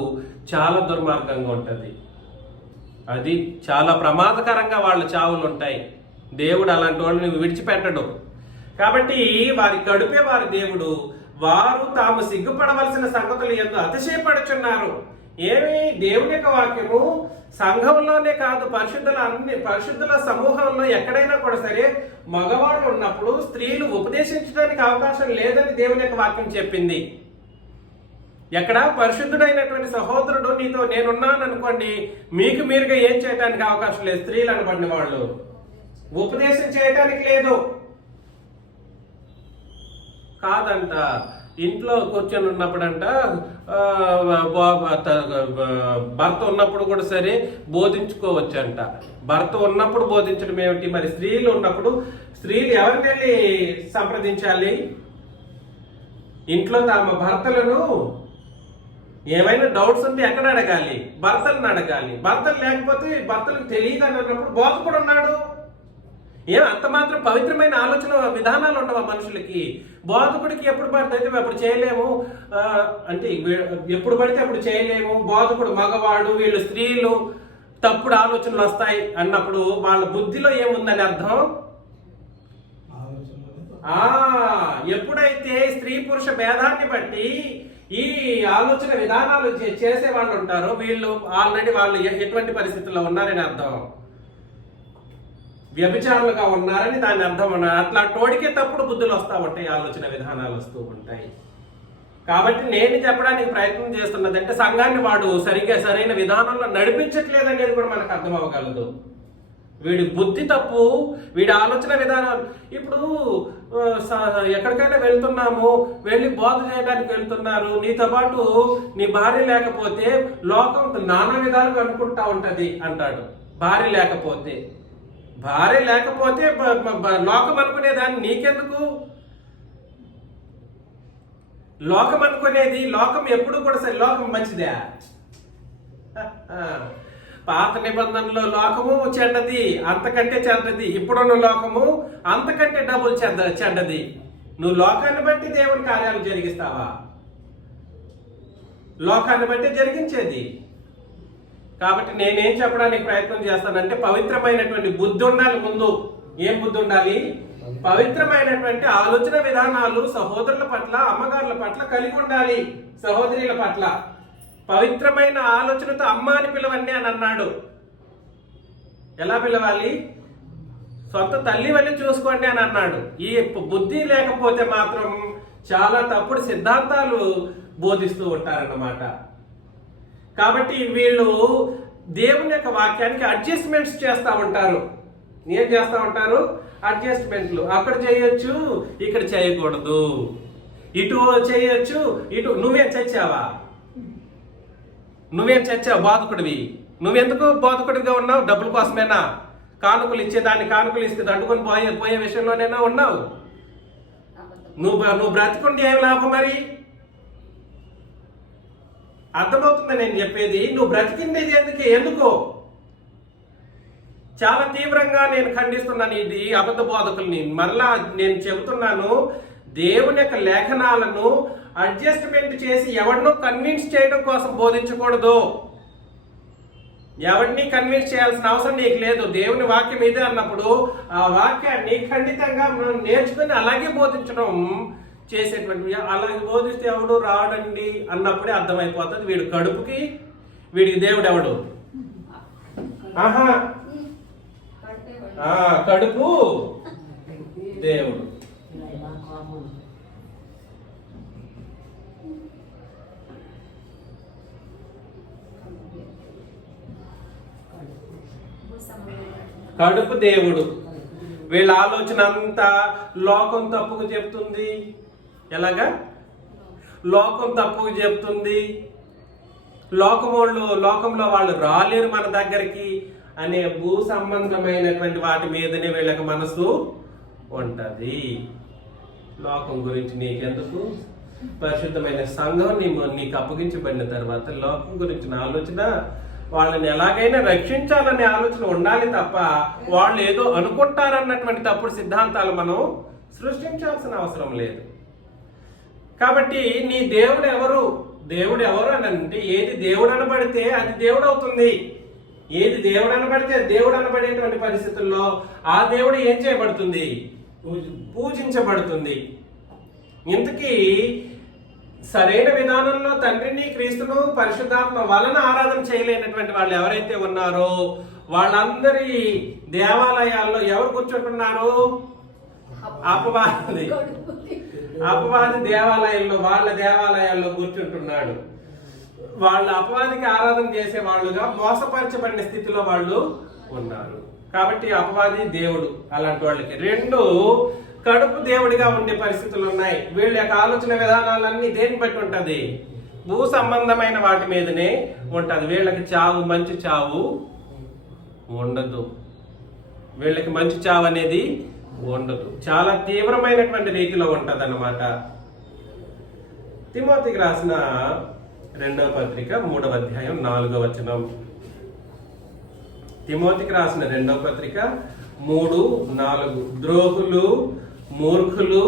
చాలా దుర్మార్గంగా ఉంటుంది. అది చాలా ప్రమాదకరంగా వాళ్ళ చావులు ఉంటాయి. దేవుడు అలాంటి వాళ్ళని విడిచిపెట్టడు. కాబట్టి వారి కడుపే వారి దేవుడు. వారు తాము సిగ్గుపడవలసిన సంగతులు ఎంతో అతిశయపడుచున్నారు. ఏమి? దేవుని యొక్క వాక్యము సంఘంలోనే కాదు, పరిశుద్ధుల సమూహంలో ఎక్కడైనా కూడా సరే మగవాళ్ళు ఉన్నప్పుడు స్త్రీలు ఉపదేశించడానికి అవకాశం లేదని దేవుని యొక్క వాక్యం చెప్పింది. ఎక్కడ పరిశుద్ధుడైనటువంటి సహోదరుడు నీతో నేనున్నాను అనుకోండి, మీకు మీరుగా ఏం చేయడానికి అవకాశం లేదు. స్త్రీలు అనుకోండి, వాళ్ళు ఉపదేశం చేయటానికి లేదు. కాదంట, ఇంట్లో కూర్చొని ఉన్నప్పుడంట భర్త ఉన్నప్పుడు కూడా సరే బోధించుకోవచ్చంట. భర్త ఉన్నప్పుడు బోధించడం ఏమిటి? మరి స్త్రీలు ఉన్నప్పుడు స్త్రీలు ఎవరిని వెళ్ళి సంప్రదించాలి? ఇంట్లో తమ భర్తలను ఏమైనా డౌట్స్ ఉంటే ఎక్కడ అడగాలి? భర్తలను అడగాలి. భర్తలు లేకపోతే భర్తలకు తెలియదు అని అన్నప్పుడు బోధకుడు ఉన్నాడు. అంత మాత్రం పవిత్రమైన ఆలోచన విధానాలు ఉండవు మనుషులకి. బోధకుడికి ఎప్పుడు పడితే అప్పుడు చేయలేము, అంటే ఎప్పుడు పడితే అప్పుడు చేయలేము. బోధకుడు మగవాడు, వీళ్ళు స్త్రీలు, తప్పుడు ఆలోచనలు వస్తాయి అన్నప్పుడు వాళ్ళ బుద్ధిలో ఏముందని అర్థం. ఎప్పుడైతే స్త్రీ పురుష భేదాన్ని బట్టి ఈ ఆలోచన విధానాలు చేసే వాళ్ళు ఉంటారో వీళ్ళు ఆల్రెడీ వాళ్ళు ఎటువంటి పరిస్థితుల్లో ఉన్నారని అర్థం. వ్యభిచారులుగా ఉన్నారని దాని అర్థం ఉన్నారు. అట్లా తోడికే తప్పుడు బుద్ధులు వస్తూ ఉంటాయి, ఆలోచన విధానాలు వస్తూ ఉంటాయి. కాబట్టి నేను చెప్పడానికి ప్రయత్నం చేస్తున్నది అంటే సంఘాన్ని వాడు సరైన విధానంలో నడిపించట్లేదనేది కూడా మనకు అర్థం అవ్వగలదు. వీడి బుద్ధి తప్పు, వీడి ఆలోచన విధానాలు. ఇప్పుడు ఎక్కడికైనా వెళ్తున్నాము, వెళ్ళి బోధ చేయడానికి వెళ్తున్నారు, నీతో పాటు నీ భార్య లేకపోతే లోకం నానా విధాలుగా అనుకుంటా ఉంటది అంటాడు. భార్య లేకపోతే లోకం అనుకునేదాన్ని నీకెందుకు? లోకం అనుకునేది, లోకం ఎప్పుడు కూడా సరే లోకం మంచిదే. పాత నిబంధనలో లోకము చెడ్డది, అంతకంటే చెడ్డది. ఇప్పుడున్న లోకము అంతకంటే డబుల్ చెడ్డది. నువ్వు లోకాన్ని బట్టి దేవుని కార్యాలు జరిగిస్తావా? లోకాన్ని బట్టి జరిగించేది. కాబట్టి నేనేం చెప్పడానికి ప్రయత్నం చేస్తానంటే పవిత్రమైనటువంటి బుద్ధి ఉండాలి. ముందు ఏం బుద్ధి ఉండాలి? పవిత్రమైనటువంటి ఆలోచన విధానాలు సహోదరుల పట్ల, అమ్మగారుల పట్ల కలిగి ఉండాలి. సహోదరుల పట్ల పవిత్రమైన ఆలోచనతో అమ్మ అని పిలవండి అని అన్నాడు. ఎలా పిలవాలి? సొంత తల్లి వల్లి చూసుకోండి అని అన్నాడు. ఈ బుద్ధి లేకపోతే మాత్రం చాలా తప్పుడు సిద్ధాంతాలు బోధిస్తూ ఉంటారన్నమాట. కాబట్టి వీళ్ళు దేవుని యొక్క వాక్యానికి అడ్జస్ట్మెంట్స్ చేస్తూ ఉంటారు. ఏం చేస్తూ ఉంటారు? అడ్జస్ట్మెంట్లు. అక్కడ చేయొచ్చు, ఇక్కడ చేయకూడదు. ఇటు చేయొచ్చు, ఇటు. నువ్వేం చచ్చావా? బోధకుడివి. నువ్వెందుకు బోధకుడిగా ఉన్నావు? డబ్బుల కోసమేనా? కానుకలు ఇచ్చేదాన్ని కానుకలు ఇస్తే అడ్డుకొని పోయే విషయంలోనైనా ఉన్నావు. నువ్వు బ్రతికుండి ఏం లాభం మరి? అర్థమవుతుంది నేను చెప్పేది. నువ్వు బ్రతికింది ఎందుకో చాలా తీవ్రంగా నేను ఖండిస్తున్నాను ఇది అబద్ధ బోధకుల్ని. మరలా నేను చెబుతున్నాను, దేవుని యొక్క లేఖనాలను అడ్జస్ట్మెంట్ చేసి ఎవరినో కన్విన్స్ చేయడం కోసం బోధించకూడదు. ఎవరిని కన్విన్స్ చేయాల్సిన అవసరం నీకు లేదు. దేవుని వాక్యం ఇదే అన్నప్పుడు ఆ వాక్యాన్ని ఖండితంగా మనం నేర్చుకుని అలాగే బోధించడం చేసేటువంటి. అలాగే బోధిస్తే ఎవడు రాడండి అన్నప్పుడే అర్థమైపోతుంది వీడు కడుపుకి, వీడికి దేవుడు ఎవడు? కడుపు దేవుడు. కడుపు దేవుడు. వీళ్ళ ఆలోచన అంతా లోకం తప్పుకు చెప్తుంది. ఎలాగా? లోకం తప్పుకు చెప్తుంది. లోకంలో వాళ్ళు రాలేరు మన దగ్గరికి అనే భూ సంబంధమైనటువంటి వాటి మీదనే వీళ్ళకి మనసు ఉంటది. లోకం గురించి నీకెందుకు? పరిశుద్ధమైన సంఘం నీకు అప్పగించబడిన తర్వాత లోకం గురించిన ఆలోచన, వాళ్ళని ఎలాగైనా రక్షించాలనే ఆలోచన ఉండాలి తప్ప వాళ్ళు ఏదో అనుకుంటారన్నటువంటి తప్పుడు సిద్ధాంతాలు మనం సృష్టించాల్సిన అవసరం లేదు. కాబట్టి నీ దేవుడు ఎవరు? దేవుడు ఎవరు అని అంటే ఏది దేవుడు అనబడితే అది దేవుడు అవుతుంది. ఏది దేవుడు అనబడితే దేవుడు అనబడేటువంటి పరిస్థితుల్లో ఆ దేవుడు ఏం చేయబడుతుంది? పూజించబడుతుంది. ఇంతకీ సరైన విధానంలో తండ్రిని, క్రీస్తును, పరిశుద్ధాత్మ వలన ఆరాధన చేయలేనటువంటి వాళ్ళు ఎవరైతే ఉన్నారో వాళ్ళందరి దేవాలయాల్లో ఎవరు కూర్చుంటున్నారు? అపవాది వాళ్ళ దేవాలయాల్లో కూర్చుంటున్నాడు. వాళ్ళ అపవాదికి ఆరాధన చేసే వాళ్ళుగా మోసపరచబడిన స్థితిలో వాళ్ళు ఉన్నారు. కాబట్టి అపవాది దేవుడు అలాంటి వాళ్ళకి. రెండు, కడుపు దేవుడిగా ఉండే పరిస్థితులు ఉన్నాయి. వీళ్ళ యొక్క ఆలోచన విధానాలన్నీ దేన్ని బట్టి ఉంటది? భూ సంబంధమైన వాటి మీదనే ఉంటది. వీళ్ళకి మంచి చావు ఉండదు. వీళ్ళకి మంచి చావు అనేది ఉండదు. చాలా తీవ్రమైనటువంటి రీతిలో ఉంటది అన్నమాట. తిమోతికి రాసిన 2వ పత్రిక 3వ అధ్యాయం 4వ వచనం. తిమోతికి రాసిన 2వ పత్రిక 3:4 ద్రోహులు, మూర్ఖులు,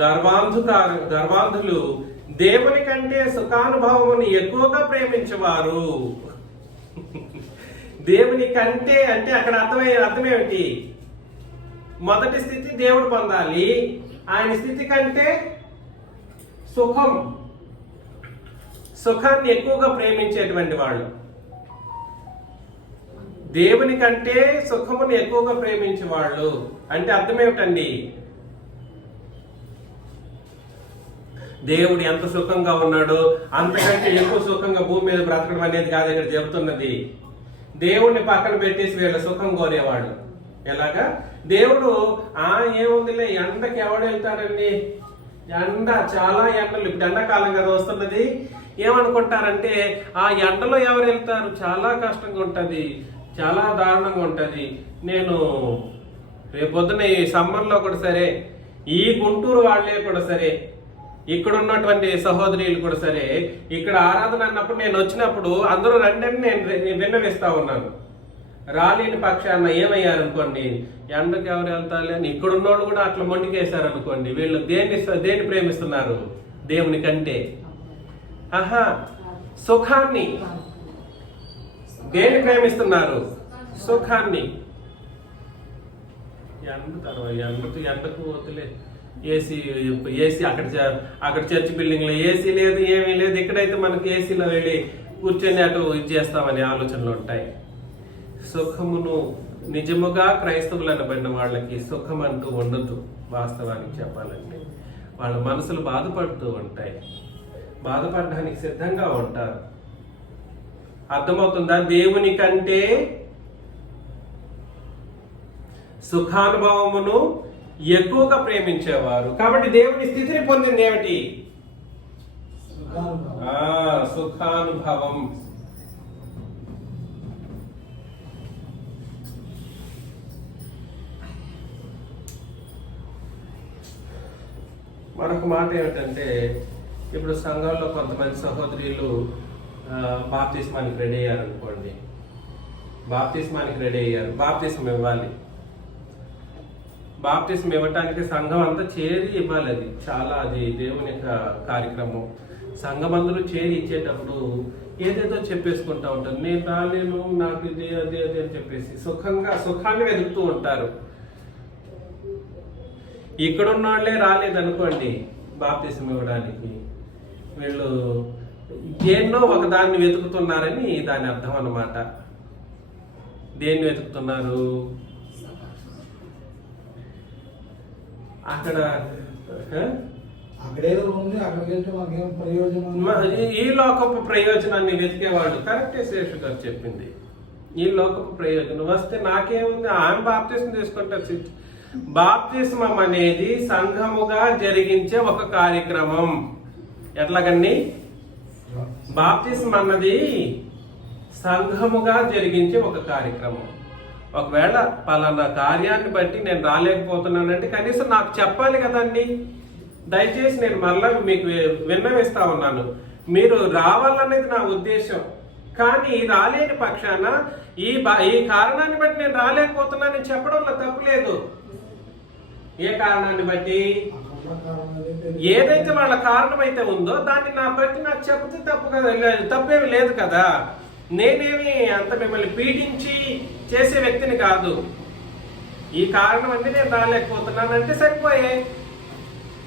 గర్వాంధులు దేవుని కంటే సుఖానుభవమును ఎక్కువగా ప్రేమించేవారు. దేవుని కంటే అంటే అక్కడ అర్థమేమిటి? మొదటి స్థితి దేవుడు పొందాలి, ఆయన స్థితి కంటే సుఖాన్ని ఎక్కువగా ప్రేమించేటువంటి వాళ్ళు. దేవుని కంటే సుఖమును ఎక్కువగా ప్రేమించే వాళ్ళు అంటే అర్థమేమిటండి? దేవుడు ఎంత సుఖంగా ఉన్నాడో అంతకంటే ఎక్కువ సుఖంగా భూమి మీద బ్రతకడం అనేది కాదు ఇక్కడ చెబుతున్నది. దేవుణ్ణి పక్కన పెట్టేసి వీళ్ళ సుఖం కోరేవాడు. ఎలాగా? దేవుడు ఏముందిలే, ఎండకి ఎవడు వెళ్తారండి, ఎండ చాలా ఎండలు, ఇప్పుడు ఎండాకాలం కదా వస్తున్నది. ఏమనుకుంటారంటే ఆ ఎండలో ఎవరు వెళ్తారు, చాలా కష్టంగా ఉంటది, చాలా దారుణంగా ఉంటది. నేను రేపొద్దున ఈ సమ్మర్లో కూడా సరే, ఈ గుంటూరు వాళ్ళే కూడా సరే, ఇక్కడ ఉన్నటువంటి సహోదరులు కూడా సరే, ఇక్కడ ఆరాధన అన్నప్పుడు నేను వచ్చినప్పుడు అందరూ రండి నేను విన్నవిస్తా ఉన్నాను. రాలేని పక్షాన ఏమయ్యారు అనుకోండి, ఎండకి ఎవరు వెళ్తారు అని ఇక్కడ ఉన్నోళ్ళు కూడా అట్లా మొండికేశారు అనుకోండి. వీళ్ళు దేన్ని ప్రేమిస్తున్నారు? దేవుని కంటే సుఖాన్ని. దేన్ని ప్రేమిస్తున్నారు? సుఖాన్ని. ఎండకు వద్దులే, ఏసీ అక్కడ చర్చ్ బిల్డింగ్ లో ఏసీ లేదు, ఏమీ లేదు. ఇక్కడైతే మనకి ఏసీలో వెళ్ళి కూర్చొని అటు ఇది చేస్తామనే ఆలోచనలు ఉంటాయి. సుఖమును నిజముగా క్రైస్తవులు అనబడిన వాళ్ళకి సుఖం అంటూ ఉండదు. వాస్తవానికి చెప్పాలంటే వాళ్ళ మనసులు బాధపడుతూ ఉంటాయి, బాధపడడానికి సిద్ధంగా ఉంటారు. అర్థమవుతుందా? దేవుని కంటే సుఖానుభవమును ఎక్కువగా ప్రేమించేవారు. కాబట్టి దేవుని స్థితిని పొందింది ఏమిటి? సుఖానుభవం. మరొక మాట ఏమిటంటే, ఇప్పుడు సంఘంలో కొంతమంది సహోదరులు బాప్తిస్మానికి రెడీ అయ్యారు అనుకోండి. బాప్తిస్మానికి రెడీ అయ్యారు, బాప్తిస్మం ఇవ్వాలి. బాప్తిస్మం ఇవ్వటానికి సంఘం అంతా చేరి ఇవ్వాలి. అది దేవుని యొక్క కార్యక్రమం. సంఘం అందరూ చేరి ఇచ్చేటప్పుడు ఏదేదో చెప్పేసుకుంటా ఉంటారు. నేను రాలేను, నాకు ఇది అది అది అని చెప్పేసి సుఖాన్ని వెతుకుతూ ఉంటారు. ఇక్కడున్న వాళ్ళే రాలేదనుకోండి బాప్తిస్మం ఇవ్వడానికి, వీళ్ళు దేన్నో ఒక దాన్ని వెతుకుతున్నారని దాని అర్థం అన్నమాట. దేన్ని వెతుకుతున్నారు? అక్కడ ఈ లోకపు ప్రయోజనాన్ని వెతికేవాళ్ళు. కరెక్టే శేషు గారు చెప్పింది. ఈ లోకపు ప్రయోజనం వస్తే నాకేముంది, ఆమె బాప్తిస్మం తీసుకుంటారు. బాప్తిస్మం అనేది సంఘముగా జరిగించే ఒక కార్యక్రమం. ఎట్లాగండి? బాప్తిస్మం అన్నది సంఘముగా జరిగించే ఒక కార్యక్రమం. ఒకవేళ పలానా కార్యాన్ని బట్టి నేను రాలేకపోతున్నానంటే కనీసం నాకు చెప్పాలి కదండి. దయచేసి నేను మళ్ళా మీకు విన్నవిస్తా ఉన్నాను, మీరు రావాలనేది నా ఉద్దేశం. కానీ రాలేని పక్షాన ఈ కారణాన్ని బట్టి నేను రాలేకపోతున్నానని చెప్పడంలో తప్పులేదు. ఏ కారణాన్ని బట్టి? ఏదైతే వాళ్ళ కారణం అయితే ఉందో దాన్ని నాకు చెప్తే తప్పేమి లేదు కదా. నేనేమి అంత మిమ్మల్ని పీడించి చేసే వ్యక్తిని కాదు. ఈ కారణం అన్ని నేను రాలేకపోతున్నానంటే సరిపోయే.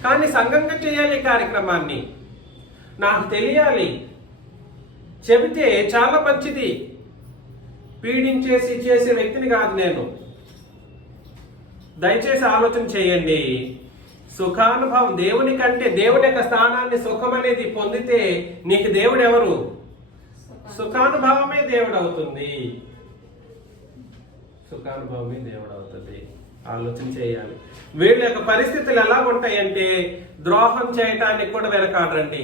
కానీ సంఘంగా చేయాలి ఈ కార్యక్రమాన్ని, నాకు తెలియాలి, చెబితే చాలా మంచిది. పీడించేసి చేసే వ్యక్తిని కాదు నేను. దయచేసి ఆలోచన చేయండి. సుఖానుభవం దేవుని కంటే, దేవుని యొక్క స్థానాన్ని సుఖం అనేది పొందితే నీకు దేవుడు ఎవరు? సుఖానుభవమే దేవుడు అవుతుంది. సుఖానుభవమే దేవుడు అవుతుంది. ఆలోచన చేయాలి. వీళ్ళ యొక్క పరిస్థితులు ఎలా ఉంటాయంటే ద్రోహం చేయటానికి కూడా వెనకాడరండి.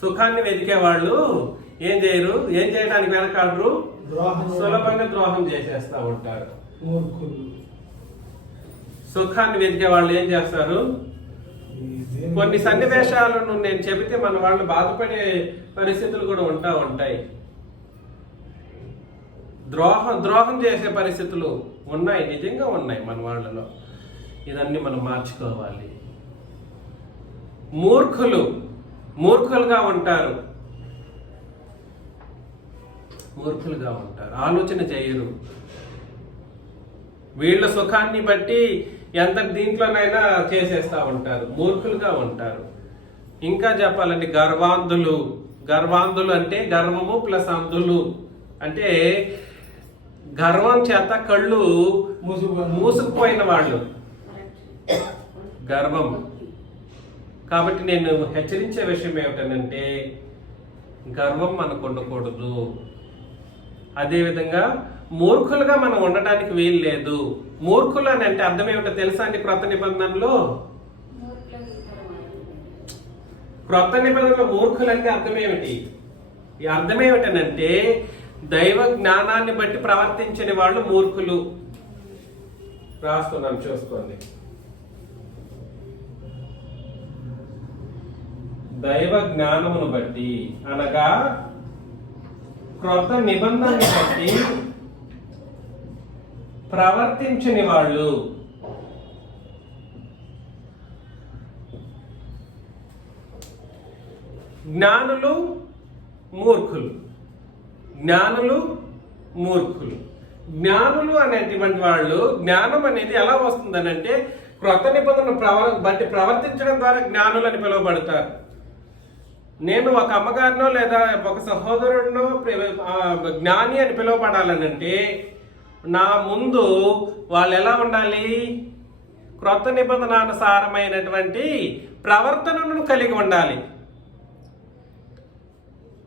సుఖాన్ని వెతికే వాళ్ళు ఏం చేయడానికి వెనకాడరు, సులభంగా ద్రోహం చేసేస్తా ఉంటారు. సుఖాన్ని వెతికే వాళ్ళు ఏం చేస్తారు? కొన్ని సన్నివేశాలను నేను చెబితే మన వాళ్ళు బాధపడే పరిస్థితులు కూడా ఉంటాయి. ద్రోహం చేసే పరిస్థితులు ఉన్నాయి, నిజంగా ఉన్నాయి మన వాళ్ళలో. ఇదన్నీ మనం మార్చుకోవాలి. మూర్ఖులుగా ఉంటారు, ఆలోచన చేయరు. వీళ్ళ సుఖాన్ని బట్టి ఎంత దీంట్లోనైనా చేసేస్తా ఉంటారు, మూర్ఖులుగా ఉంటారు. ఇంకా చెప్పాలంటే గర్వాంధులు అంటే గర్వము ప్లస్ అంధులు అంటే గర్వం చేత కళ్ళు మూసుకుపోయిన వాళ్ళు, గర్వం. కాబట్టి నేను హెచ్చరించే విషయం ఏమిటంటే గర్వం మనకు ఉండకూడదు. అదేవిధంగా మూర్ఖులుగా మనం ఉండటానికి వీలు లేదు. మూర్ఖులు అని అంటే అర్థం ఏమిటో తెలుసా అండి? క్రొత్త నిబంధనలో మూర్ఖులు అంటే అర్థం ఏమిటి? ఈ అర్థం ఏమిటనంటే దైవ జ్ఞానాన్ని బట్టి ప్రవర్తించని వాళ్ళు మూర్ఖులు. రాస్తున్నాను, చూసుకోండి. దైవ జ్ఞానమును బట్టి అనగా క్రొత్త నిబంధనను బట్టి ప్రవర్తించని వాళ్ళు. జ్ఞానులు మూర్ఖులు. జ్ఞానులు అనేటువంటి వాళ్ళు, జ్ఞానం అనేది ఎలా వస్తుందనంటే క్రొత్త నిబంధనను బట్టి ప్రవర్తించడం ద్వారా జ్ఞానులు అని పిలువబడతారు. నేను ఒక అమ్మగారినో లేదా ఒక సహోదరుడినో జ్ఞాని అని పిలువబడాలనంటే నా ముందు వాళ్ళు ఎలా ఉండాలి? క్రొత్త నిబంధనానుసారమైనటువంటి ప్రవర్తనను కలిగి ఉండాలి.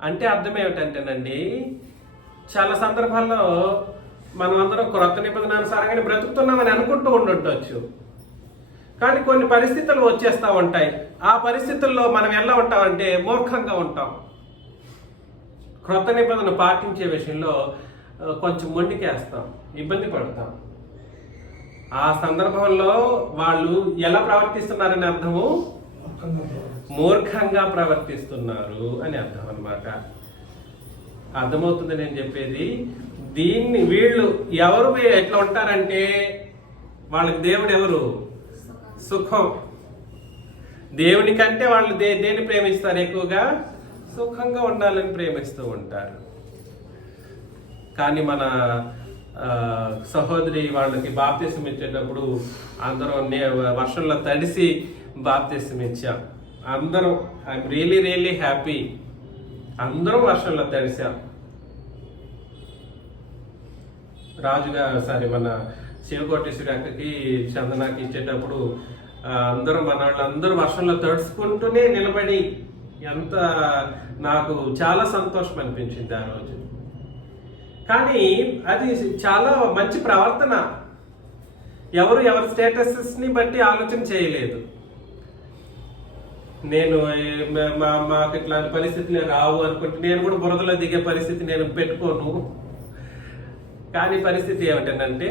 అంటే అర్థం ఏమిటంటేనండి, చాలా సందర్భాల్లో మనం అందరం క్రొత్త నిబంధనానుసారంగానే బ్రతుకుతున్నామని అనుకుంటూ ఉండొచ్చు. కానీ కొన్ని పరిస్థితులు వచ్చేస్తూ ఉంటాయి. ఆ పరిస్థితుల్లో మనం ఎలా ఉంటామంటే మూర్ఖంగా ఉంటాం. క్రొత్త నిబంధన పాటించే విషయంలో కొంచెం మొండికేస్తాం, ఇబ్బంది పడతాం. ఆ సందర్భంలో వాళ్ళు ఎలా ప్రవర్తిస్తున్నారని అర్థము? మూర్ఖంగా ప్రవర్తిస్తున్నారు అని అర్థం అన్నమాట. అర్థమవుతుంది నేను చెప్పేది. దీన్ని వీళ్ళు ఎవరు ఎట్లా ఉంటారంటే వాళ్ళకి దేవుడు ఎవరు? సుఖం. దేవుని కంటే వాళ్ళు దేన్ని ప్రేమిస్తారు? ఎక్కువగా సుఖంగా ఉండాలని ప్రేమిస్తూ ఉంటారు. కానీ మన సహోదరి వాళ్ళకి బాప్తిసం ఇచ్చేటప్పుడు అందరం వర్షంలో తడిసి బాప్తిసం ఇచ్చాం. అందరం ఐఎమ్ రియలీ హ్యాపీ. అందరం వర్షంలో తడిసాం. మన శివకోటేశ్వరి అక్కకి చందనాకి ఇచ్చేటప్పుడు అందరూ మన వాళ్ళందరూ వర్షంలో తడుచుకుంటూనే నిలబడి ఎంత నాకు చాలా సంతోషం అనిపించింది ఆ రోజు. కానీ అది చాలా మంచి ప్రవర్తన. ఎవరి స్టేటస్ని బట్టి ఆలోచన చేయలేదు. నేను మాకు ఇట్లాంటి పరిస్థితులు రావు అనుకుంటే నేను కూడా బురదలో దిగే పరిస్థితి నేను పెట్టుకోను. కానీ పరిస్థితి ఏమిటంటే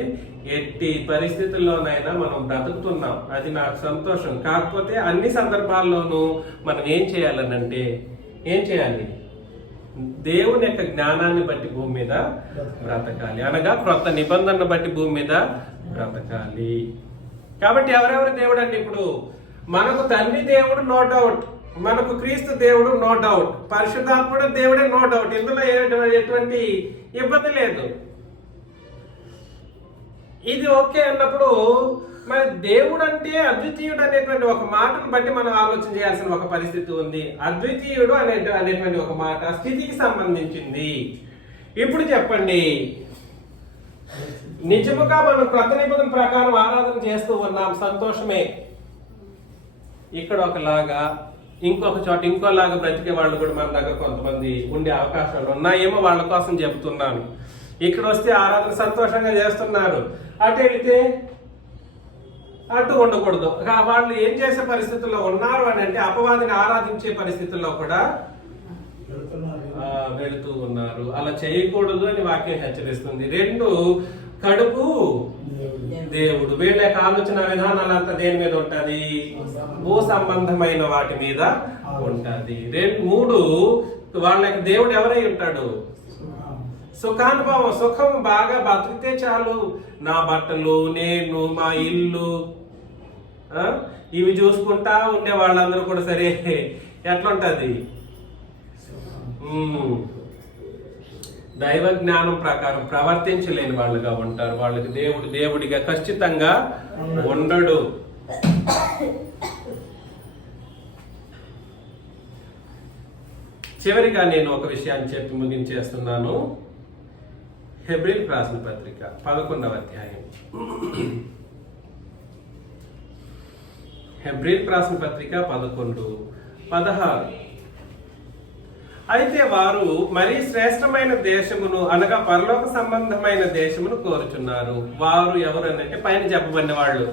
ఎట్టి పరిస్థితుల్లోనైనా మనం బ్రతుకుతున్నాం, అది నాకు సంతోషం. కాకపోతే అన్ని సందర్భాల్లోనూ మనం ఏం చేయాలి? దేవుని యొక్క జ్ఞానాన్ని బట్టి భూమి మీద బ్రతకాలి, అనగా క్రొత్త నిబంధనను బట్టి భూమి మీద బ్రతకాలి. కాబట్టి ఎవరెవరి దేవుడు అంటే ఇప్పుడు మనకు తండ్రి దేవుడు నో డౌట్, మనకు క్రీస్తు దేవుడు నో డౌట్, పరిశుద్ధాత్ముడు దేవుడే నో డౌట్. ఇందులో ఎటువంటి ఇబ్బంది లేదు. ఇది ఓకే అన్నప్పుడు మరి దేవుడు అంటే అద్వితీయుడు అనేటువంటి ఒక మాటను బట్టి మనం ఆలోచన చేయాల్సిన ఒక పరిస్థితి ఉంది. అద్వితీయుడు అనేటువంటి ఒక మాట స్థితికి సంబంధించింది. ఇప్పుడు చెప్పండి, నిజముగా మనం క్రొత్త నిబంధన ప్రకారం ఆరాధన చేస్తూ ఉన్నాం, సంతోషమే. ఇక్కడ ఒకలాగా ఇంకొక చోట ఇంకోలాగా బ్రతికే వాళ్ళు కూడా మన దగ్గర కొంతమంది ఉండే అవకాశాలు ఉన్నాయేమో, వాళ్ళ కోసం చెబుతున్నాను. ఇక్కడ వస్తే ఆరాధన సంతోషంగా చేస్తున్నారు, అటు వెళితే అటు ఉండకూడదు. వాళ్ళు ఏం చేసే పరిస్థితుల్లో ఉన్నారు అని అంటే అపవాదిని ఆరాధించే పరిస్థితుల్లో కూడా వెళుతూ ఉన్నారు. అలా చేయకూడదు అని వాక్యం హెచ్చరిస్తుంది. రెండు, కడుపు దేవుడు. వీళ్ళ యొక్క ఆలోచన విధానాలంతా దేని మీద ఉంటది? భూ సంబంధమైన వాటి మీద ఉంటది. మూడు, వాళ్ళ యొక్క దేవుడు ఎవరై ఉంటాడు? సుఖానుభవం, సుఖం బాగా బతికితే చాలు, నా బట్టలు, నేను, మా ఇల్లు, ఇవి చూసుకుంటా ఉండే వాళ్ళందరూ కూడా సరే ఎట్లుంటది? దైవ జ్ఞానం ప్రకారం ప్రవర్తించలేని వాళ్ళుగా ఉంటారు. వాళ్ళకి దేవుడిగా ఖచ్చితంగా ఉండడు. చివరిగా నేను ఒక విషయాన్ని చెప్పి ముగించేస్తున్నాను. హెబ్రీయులకు రాసిన పత్రిక 11వ అధ్యాయం. హెబ్రీయులకు రాసిన పత్రిక 11:16. అయితే వారు మరీ శ్రేష్టమైన దేశమును అనగా పరలోక సంబంధమైన దేశమును కోరుచున్నారు. వారు ఎవరు అంటే పైన చెప్పబడిన వాళ్ళు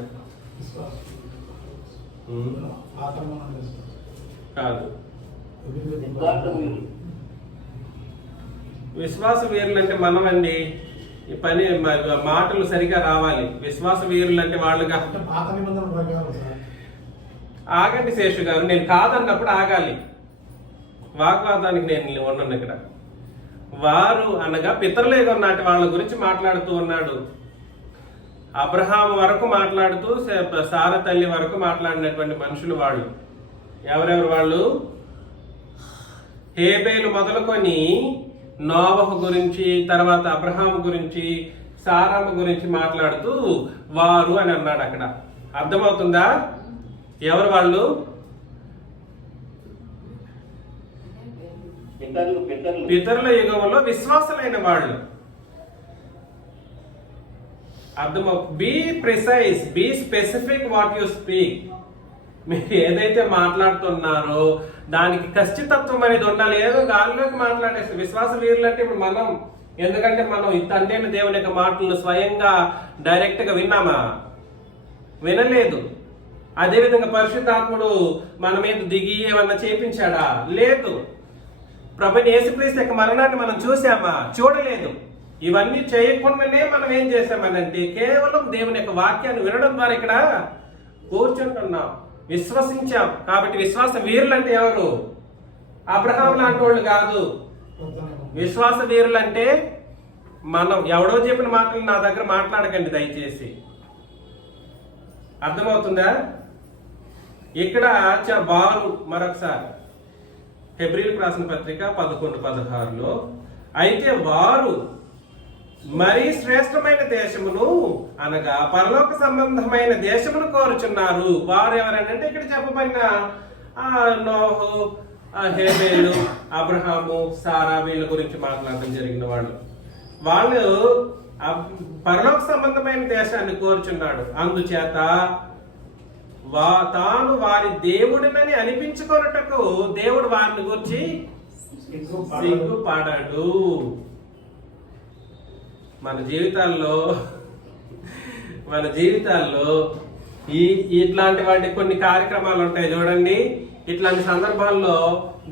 కాదు. విశ్వాస వీరులు అంటే మనమండి. ఈ పని మాటలు సరిగా రావాలి. విశ్వాస వీరులు అంటే వాళ్ళుగా. ఆగండి శేషు గారు, నేను కాదన్నప్పుడు ఆగాలి. వాగ్వాదానికి నేను ఉన్నాను ఇక్కడ. వారు అనగా పితరులేగ నాటి వాళ్ళ గురించి మాట్లాడుతూ ఉన్నాడు. అబ్రహాం వరకు మాట్లాడుతూ సారా తల్లి వరకు మాట్లాడినటువంటి మనుషులు వాళ్ళు. ఎవరెవరు వాళ్ళు? హేబేలు మొదలుకొని నోవహు గురించి, తర్వాత అబ్రహాం గురించి, సారామ గురించి మాట్లాడుతూ వారు అని అన్నాడు. అక్కడ అర్థమవుతుందా ఎవరు వాళ్ళు? పితరుల యుగంలో విశ్వాసులైన వాళ్ళు. Be precise, be specific what you speak. మీరు ఏదైతే మాట్లాడుతున్నారో దానికి ఖచ్చితత్వం అనేది ఉండాలి. ఏదో గాలిలోకి మాట్లాడేసి విశ్వాస వీరులు అంటే ఇప్పుడు మనం, ఎందుకంటే మనం తండ్రి దేవుని యొక్క మాటలను స్వయంగా డైరెక్ట్ గా విన్నామా? వినలేదు. అదేవిధంగా పరిశుద్ధాత్ముడు మన మీద దిగి ఏమన్నా చేపించాడా? లేదు. ప్రభువైన యేసుక్రీస్తు యొక్క మరణాన్ని మనం చూసామా? చూడలేదు. ఇవన్నీ చేయకుండానే మనం ఏం చేసామనంటే కేవలం దేవుని యొక్క వాక్యాన్ని వినడం ద్వారా ఇక్కడ కూర్చుంటున్నాం, విశ్వసించాం. కాబట్టి విశ్వాస వీరులు అంటే ఎవరు? అబ్రహాం లాంటి వాళ్ళు కాదు. విశ్వాస వీరులు అంటే మనం. ఎవడో చెప్పిన మాటలు నా దగ్గర మాట్లాడకండి దయచేసి. అర్థమవుతుందా? ఇక్కడ వారు మరొకసారి హెబ్రీయులకు రాసిన పత్రిక 11:16లో అయితే వారు మరీ శ్రేష్టమైన దేశమును అనగా పరలోక సంబంధమైన దేశమును కోరుచున్నారు. వారు ఎవరంటే ఇక్కడ చెప్పబడిన నోహు, హేబేలు, అబ్రహాము, సారా వీళ్ళ గురించి మాట్లాడడం జరిగిన వాళ్ళు పరలోక సంబంధమైన దేశాన్ని కోరుచున్నాడు. అందుచేత తాను వారి దేవుడినని అనిపించుకొనుటకు దేవుడు వారిని గురించి సిగ్గుపడడు. మన జీవితాల్లో ఇట్లాంటి వాటి కొన్ని కార్యక్రమాలు ఉంటాయి చూడండి. ఇట్లాంటి సందర్భాల్లో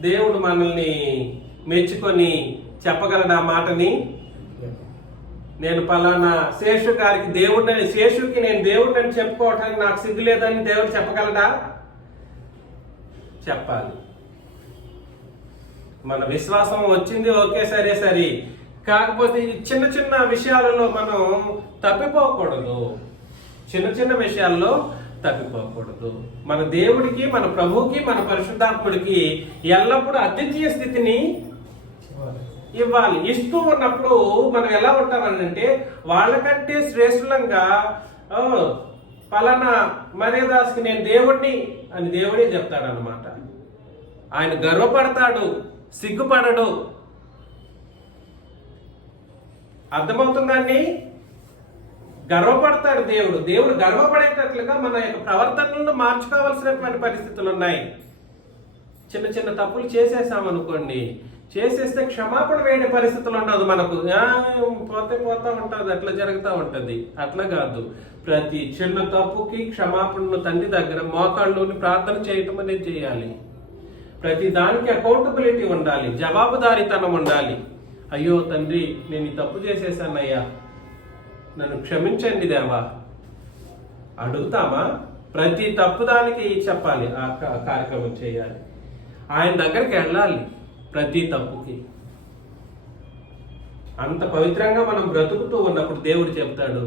దేవుడు మనల్ని మెచ్చుకొని చెప్పగలడు ఆ మాటని. నేను పలానా శేషు గారికి దేవుడిని, శేషుకి నేను దేవుడిని చెప్పుకోవటానికి నాకు సిగ్గు లేదని దేవుడు చెప్పగలడా? చెప్పాలి. మన విశ్వాసం వచ్చింది, ఓకే, సరే. కాకపోతే చిన్న చిన్న విషయాలలో మనం తప్పిపోకూడదు. చిన్న విషయాల్లో తప్పిపోకూడదు. మన దేవుడికి, మన ప్రభువుకి, మన పరిశుద్ధాత్ముడికి ఎల్లప్పుడూ అద్వితీయ స్థితిని ఇవ్వాలి. ఇస్తూ ఉన్నప్పుడు మనం ఎలా ఉంటామనంటే వాళ్ళకంటే శ్రేష్ఠంగా పలానా మర్యాదాస్కి నేను దేవుడిని అని దేవుడే చెప్తాడు అన్నమాట. ఆయన గర్వపడతాడు, సిగ్గుపడడు. అర్థమవుతుందండి? గర్వపడతాడు దేవుడు గర్వపడేటట్లుగా మన యొక్క ప్రవర్తనలను మార్చుకోవాల్సినటువంటి పరిస్థితులు ఉన్నాయి. చిన్న తప్పులు చేసేసామనుకోండి, చేసేస్తే క్షమాపణ వేయని పరిస్థితులు ఉండదు మనకు. పోతా ఉంటుంది, అట్లా జరుగుతూ ఉంటుంది. అట్లా కాదు, ప్రతి చిన్న తప్పుకి క్షమాపణను తండ్రి దగ్గర మోకాళ్ళలోని ప్రార్థన చేయటం అనేది చేయాలి. ప్రతి దానికి అకౌంటబిలిటీ ఉండాలి, జవాబుదారీతనం ఉండాలి. అయ్యో తండ్రి, నేను ఈ తప్పు చేసేసానయ్యా, నన్ను క్షమించండి దేవా అడుగుతామా? ప్రతి తప్పు దానికి చెప్పాలి, ఆ కార్యక్రమం చేయాలి. ఆయన దగ్గరికి వెళ్ళాలి ప్రతి తప్పుకి. అంత పవిత్రంగా మనం బ్రతుకుతూ ఉన్నప్పుడు దేవుడు చెప్తాడు,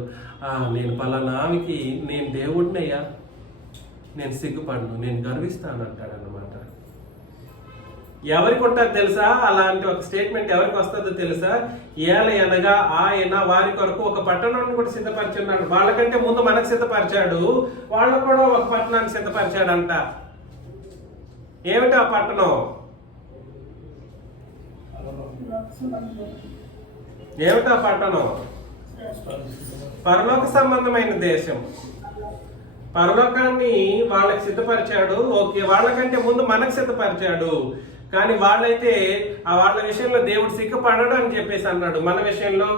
నేను పలానామికి నేను దేవుడినయ్యా, నేను సిగ్గుపడను, నేను గర్విస్తాను అంటాడు అన్నమాట. ఎవరికి ఉంటుంది తెలుసా? అలాంటి ఒక స్టేట్మెంట్ ఎవరికి వస్తుందో తెలుసా? ఏలయనగా ఆయన వారి కొరకు ఒక పట్టణాన్ని కూడా సిద్ధపరిచున్నాడు. వాళ్ళకంటే ముందు మనకు సిద్ధపరిచాడు, వాళ్ళు కూడా ఒక పట్టణాన్ని సిద్ధపరిచాడంట. ఏమిటి ఆ పట్టణం? ఏమిటి ఆ పట్టణం? పరలోక సంబంధమైన దేశం. పరలోకాన్ని వాళ్ళకి సిద్ధపరిచాడు. ఓకే, వాళ్ళకంటే ముందు మనకు సిద్ధపరిచాడు. కానీ వాళ్ళైతే వాళ్ళ విషయంలో దేవుడు సిగ్గుపడడు అని చెప్పేసి అన్నాడు. మన విషయంలో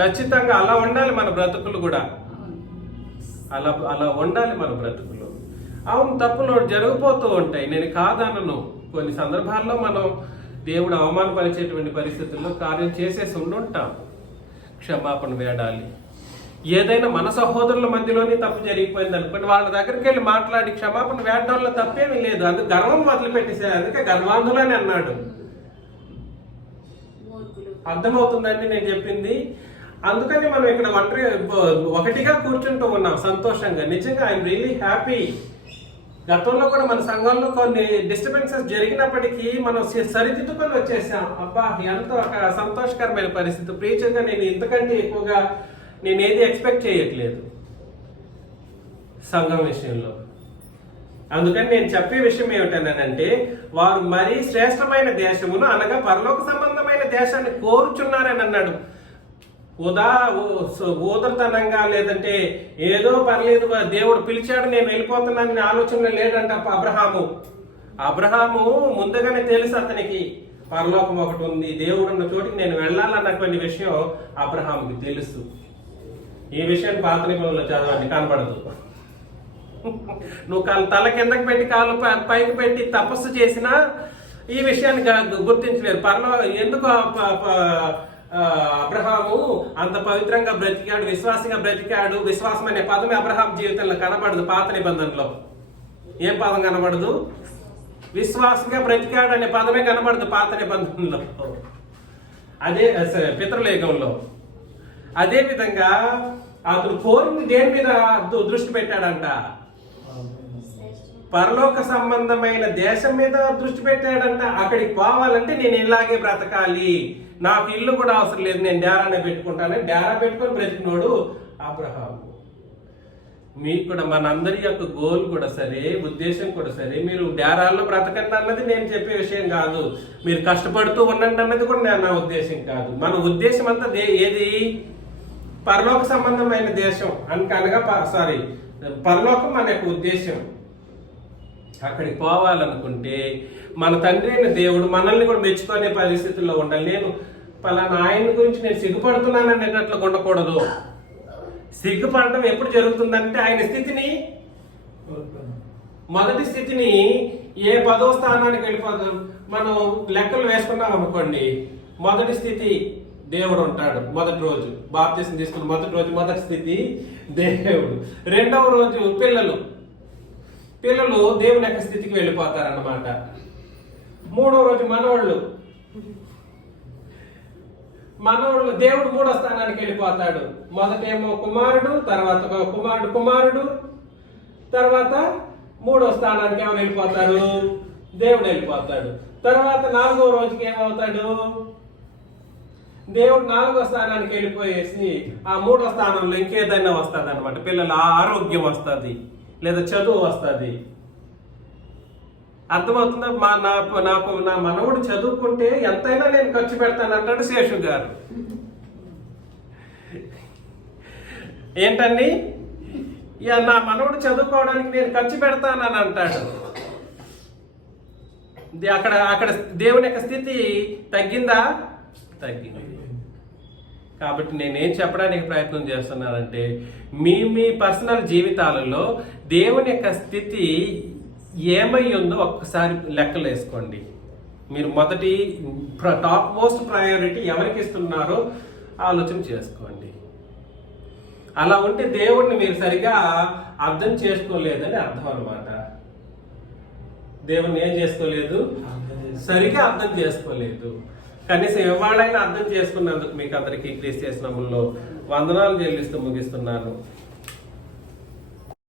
ఖచ్చితంగా అలా ఉండాలి మన బ్రతుకులు కూడా. అలా ఉండాలి మన బ్రతుకులు. అవును, తప్పులు జరిగిపోతూ ఉంటాయి, నేను కాదనను. కొన్ని సందర్భాల్లో మనం దేవుడు అవమానపరిచేటువంటి పరిస్థితుల్లో కార్యం చేసేసి ఉండుంటాం. క్షమాపణ వేడాలి. ఏదైనా మన సహోదరుల మధ్యలోనే తప్పు జరిగిపోయింది అనుకోండి, వాళ్ళ దగ్గరికి వెళ్ళి మాట్లాడి క్షమాపణ వేయడంలో తప్పేమీ లేదు. అందుకు గర్వం వదిలిపెట్టేసారు. అందుకే గర్వాంధులని అన్నాడు. అర్థమవుతుందండి నేను చెప్పింది? అందుకని మనం ఇక్కడ ఒకటిగా కూర్చుంటూ ఉన్నాం సంతోషంగా. నిజంగా ఐఎమ్ రియలీ హ్యాపీ. గతంలో కూడా మన సంఘంలో కొన్ని డిస్టర్బెన్సెస్ జరిగినప్పటికీ మనం సరిదిద్దుకొని వచ్చేసాం. అబ్బా, ఎంతో ఒక సంతోషకరమైన పరిస్థితి. ప్రీచర్గా నేను ఇంతకంటే ఎక్కువగా నేను ఏది ఎక్స్పెక్ట్ చేయట్లేదు సంఘం విషయంలో. అందుకని నేను చెప్పే విషయం ఏమిటనంటే, వారు మరీ శ్రేష్టమైన దేశమును అనగా పరలోక సంబంధమైన దేశాన్ని కోరుచున్నారని అన్నాడు. ఊదరతనంగా లేదంటే ఏదో పర్లేదు దేవుడు పిలిచాడు నేను వెళ్ళిపోతున్నానని ఆలోచన లేదంట అబ్రహాము ముందుగానే తెలుసు అతనికి పరలోకం ఒకటి ఉంది, దేవుడు ఉన్న చోటికి నేను వెళ్ళాలన్నటువంటి విషయం అబ్రహాముకి తెలుసు. ఈ విషయం పాత నిబంధనలో చదవండి, కనపడదు. నువ్వు తల కిందకి పెట్టి కాళ్ళు పైకి పెట్టి తపస్సు చేసినా ఈ విషయాన్ని గుర్తించలేరు. ఎందుకు అబ్రహాము అంత పవిత్రంగా బ్రతికాడు, విశ్వాసంగా బ్రతికాడు? విశ్వాసం అనే పదమే అబ్రహాం జీవితంలో కనబడదు పాత నిబంధనలో. ఏం పదం కనబడదు? విశ్వాసంగా బ్రతికాడు అనే పదమే కనబడదు పాత నిబంధనలో, అదే పితృలేఖంలో. అదే విధంగా అతను కోరింది దేని మీద దృష్టి పెట్టాడంట? పరలోక సంబంధమైన దేశం మీద దృష్టి పెట్టాడంట. అక్కడికి పోవాలంటే నేను ఇలాగే బ్రతకాలి, నాకు ఇల్లు కూడా అవసరం లేదు, నేను డేరానే పెట్టుకుంటానని డేరా పెట్టుకొని బ్రతికినోడు అబ్రహాము. మీకు కూడా మనందరి యొక్క గోల్ కూడా సరే, ఉద్దేశం కూడా సరే, మీరు డేరాల్లో బ్రతకండి అన్నది నేను చెప్పే విషయం కాదు. మీరు కష్టపడుతూ ఉండండి అన్నది కూడా నా ఉద్దేశం కాదు. మన ఉద్దేశం అంతా ఏది? పరలోక సంబంధమైన దేశం అనగా పరలోకం మన యొక్క ఉద్దేశం. అక్కడికి పోవాలనుకుంటే మన తండ్రి అయిన దేవుడు మనల్ని కూడా మెచ్చుకునే పరిస్థితుల్లో ఉండాలి. నేను పలానా ఆయన గురించి నేను సిగ్గుపడుతున్నాను అనేటట్లు ఉండకూడదు. సిగ్గుపడటం ఎప్పుడు జరుగుతుందంటే ఆయన స్థితిని, మొదటి స్థితిని ఏ 10వ స్థానానికి వెళ్ళిపోతాం మనం లెక్కలు వేసుకున్నాం అనుకోండి. మొదటి స్థితి దేవుడు ఉంటాడు. మొదటి రోజు బాప్తిసం తీసుకున్న మొదటి రోజు మొదటి స్థితి దేవుడు. రెండవ రోజు పిల్లలు దేవుని యొక్క స్థితికి వెళ్ళిపోతారన్నమాట. మూడవ రోజు మనవాళ్ళు దేవుడు 3వ స్థానానికి వెళ్ళిపోతాడు. మొదటేమో కుమారుడు, తర్వాత కుమారుడు, తర్వాత 3వ స్థానానికి ఎవరు వెళ్ళిపోతారు? దేవుడు వెళ్ళిపోతాడు. తర్వాత 4వ రోజుకి ఏమవుతాడు? దేవుడు 4వ స్థానానికి వెళ్ళిపోయేసి ఆ 3వ స్థానంలో ఇంకేదైనా వస్తుంది అనమాట. పిల్లల ఆరోగ్యం వస్తుంది, లేదా చదువు వస్తుంది. అర్థమవుతుందా? నా మనవుడు చదువుకుంటే ఎంతైనా నేను ఖర్చు పెడతాను అంటాడు శేషు గారు. ఏంటండి? నా మనవుడు చదువుకోవడానికి నేను ఖర్చు పెడతానని అంటాడు. అక్కడ దేవుని యొక్క స్థితి తగ్గిందా? తగ్గింది. కాబట్టి నేనేం చెప్పడానికి ప్రయత్నం చేస్తున్నానంటే, మీ పర్సనల్ జీవితాలలో దేవుని యొక్క స్థితి ఏమై ఉందో ఒక్కసారి లెక్కలు వేసుకోండి. మీరు మొదటి టాప్ మోస్ట్ ప్రయారిటీ ఎవరికి ఇస్తున్నారో ఆలోచన చేసుకోండి. అలా ఉంటే దేవుడిని మీరు సరిగా అర్థం చేసుకోలేదని అర్థం అన్నమాట. దేవుని ఏం చేసుకోలేదు, సరిగా అర్థం చేసుకోలేదు. కనీసం ఇవాళైనా అర్థం చేసుకున్నందుకు మీకు అందరికీ క్రీస్తు నామములో వందనాలు చెల్లిస్తూ ముగిస్తున్నాను.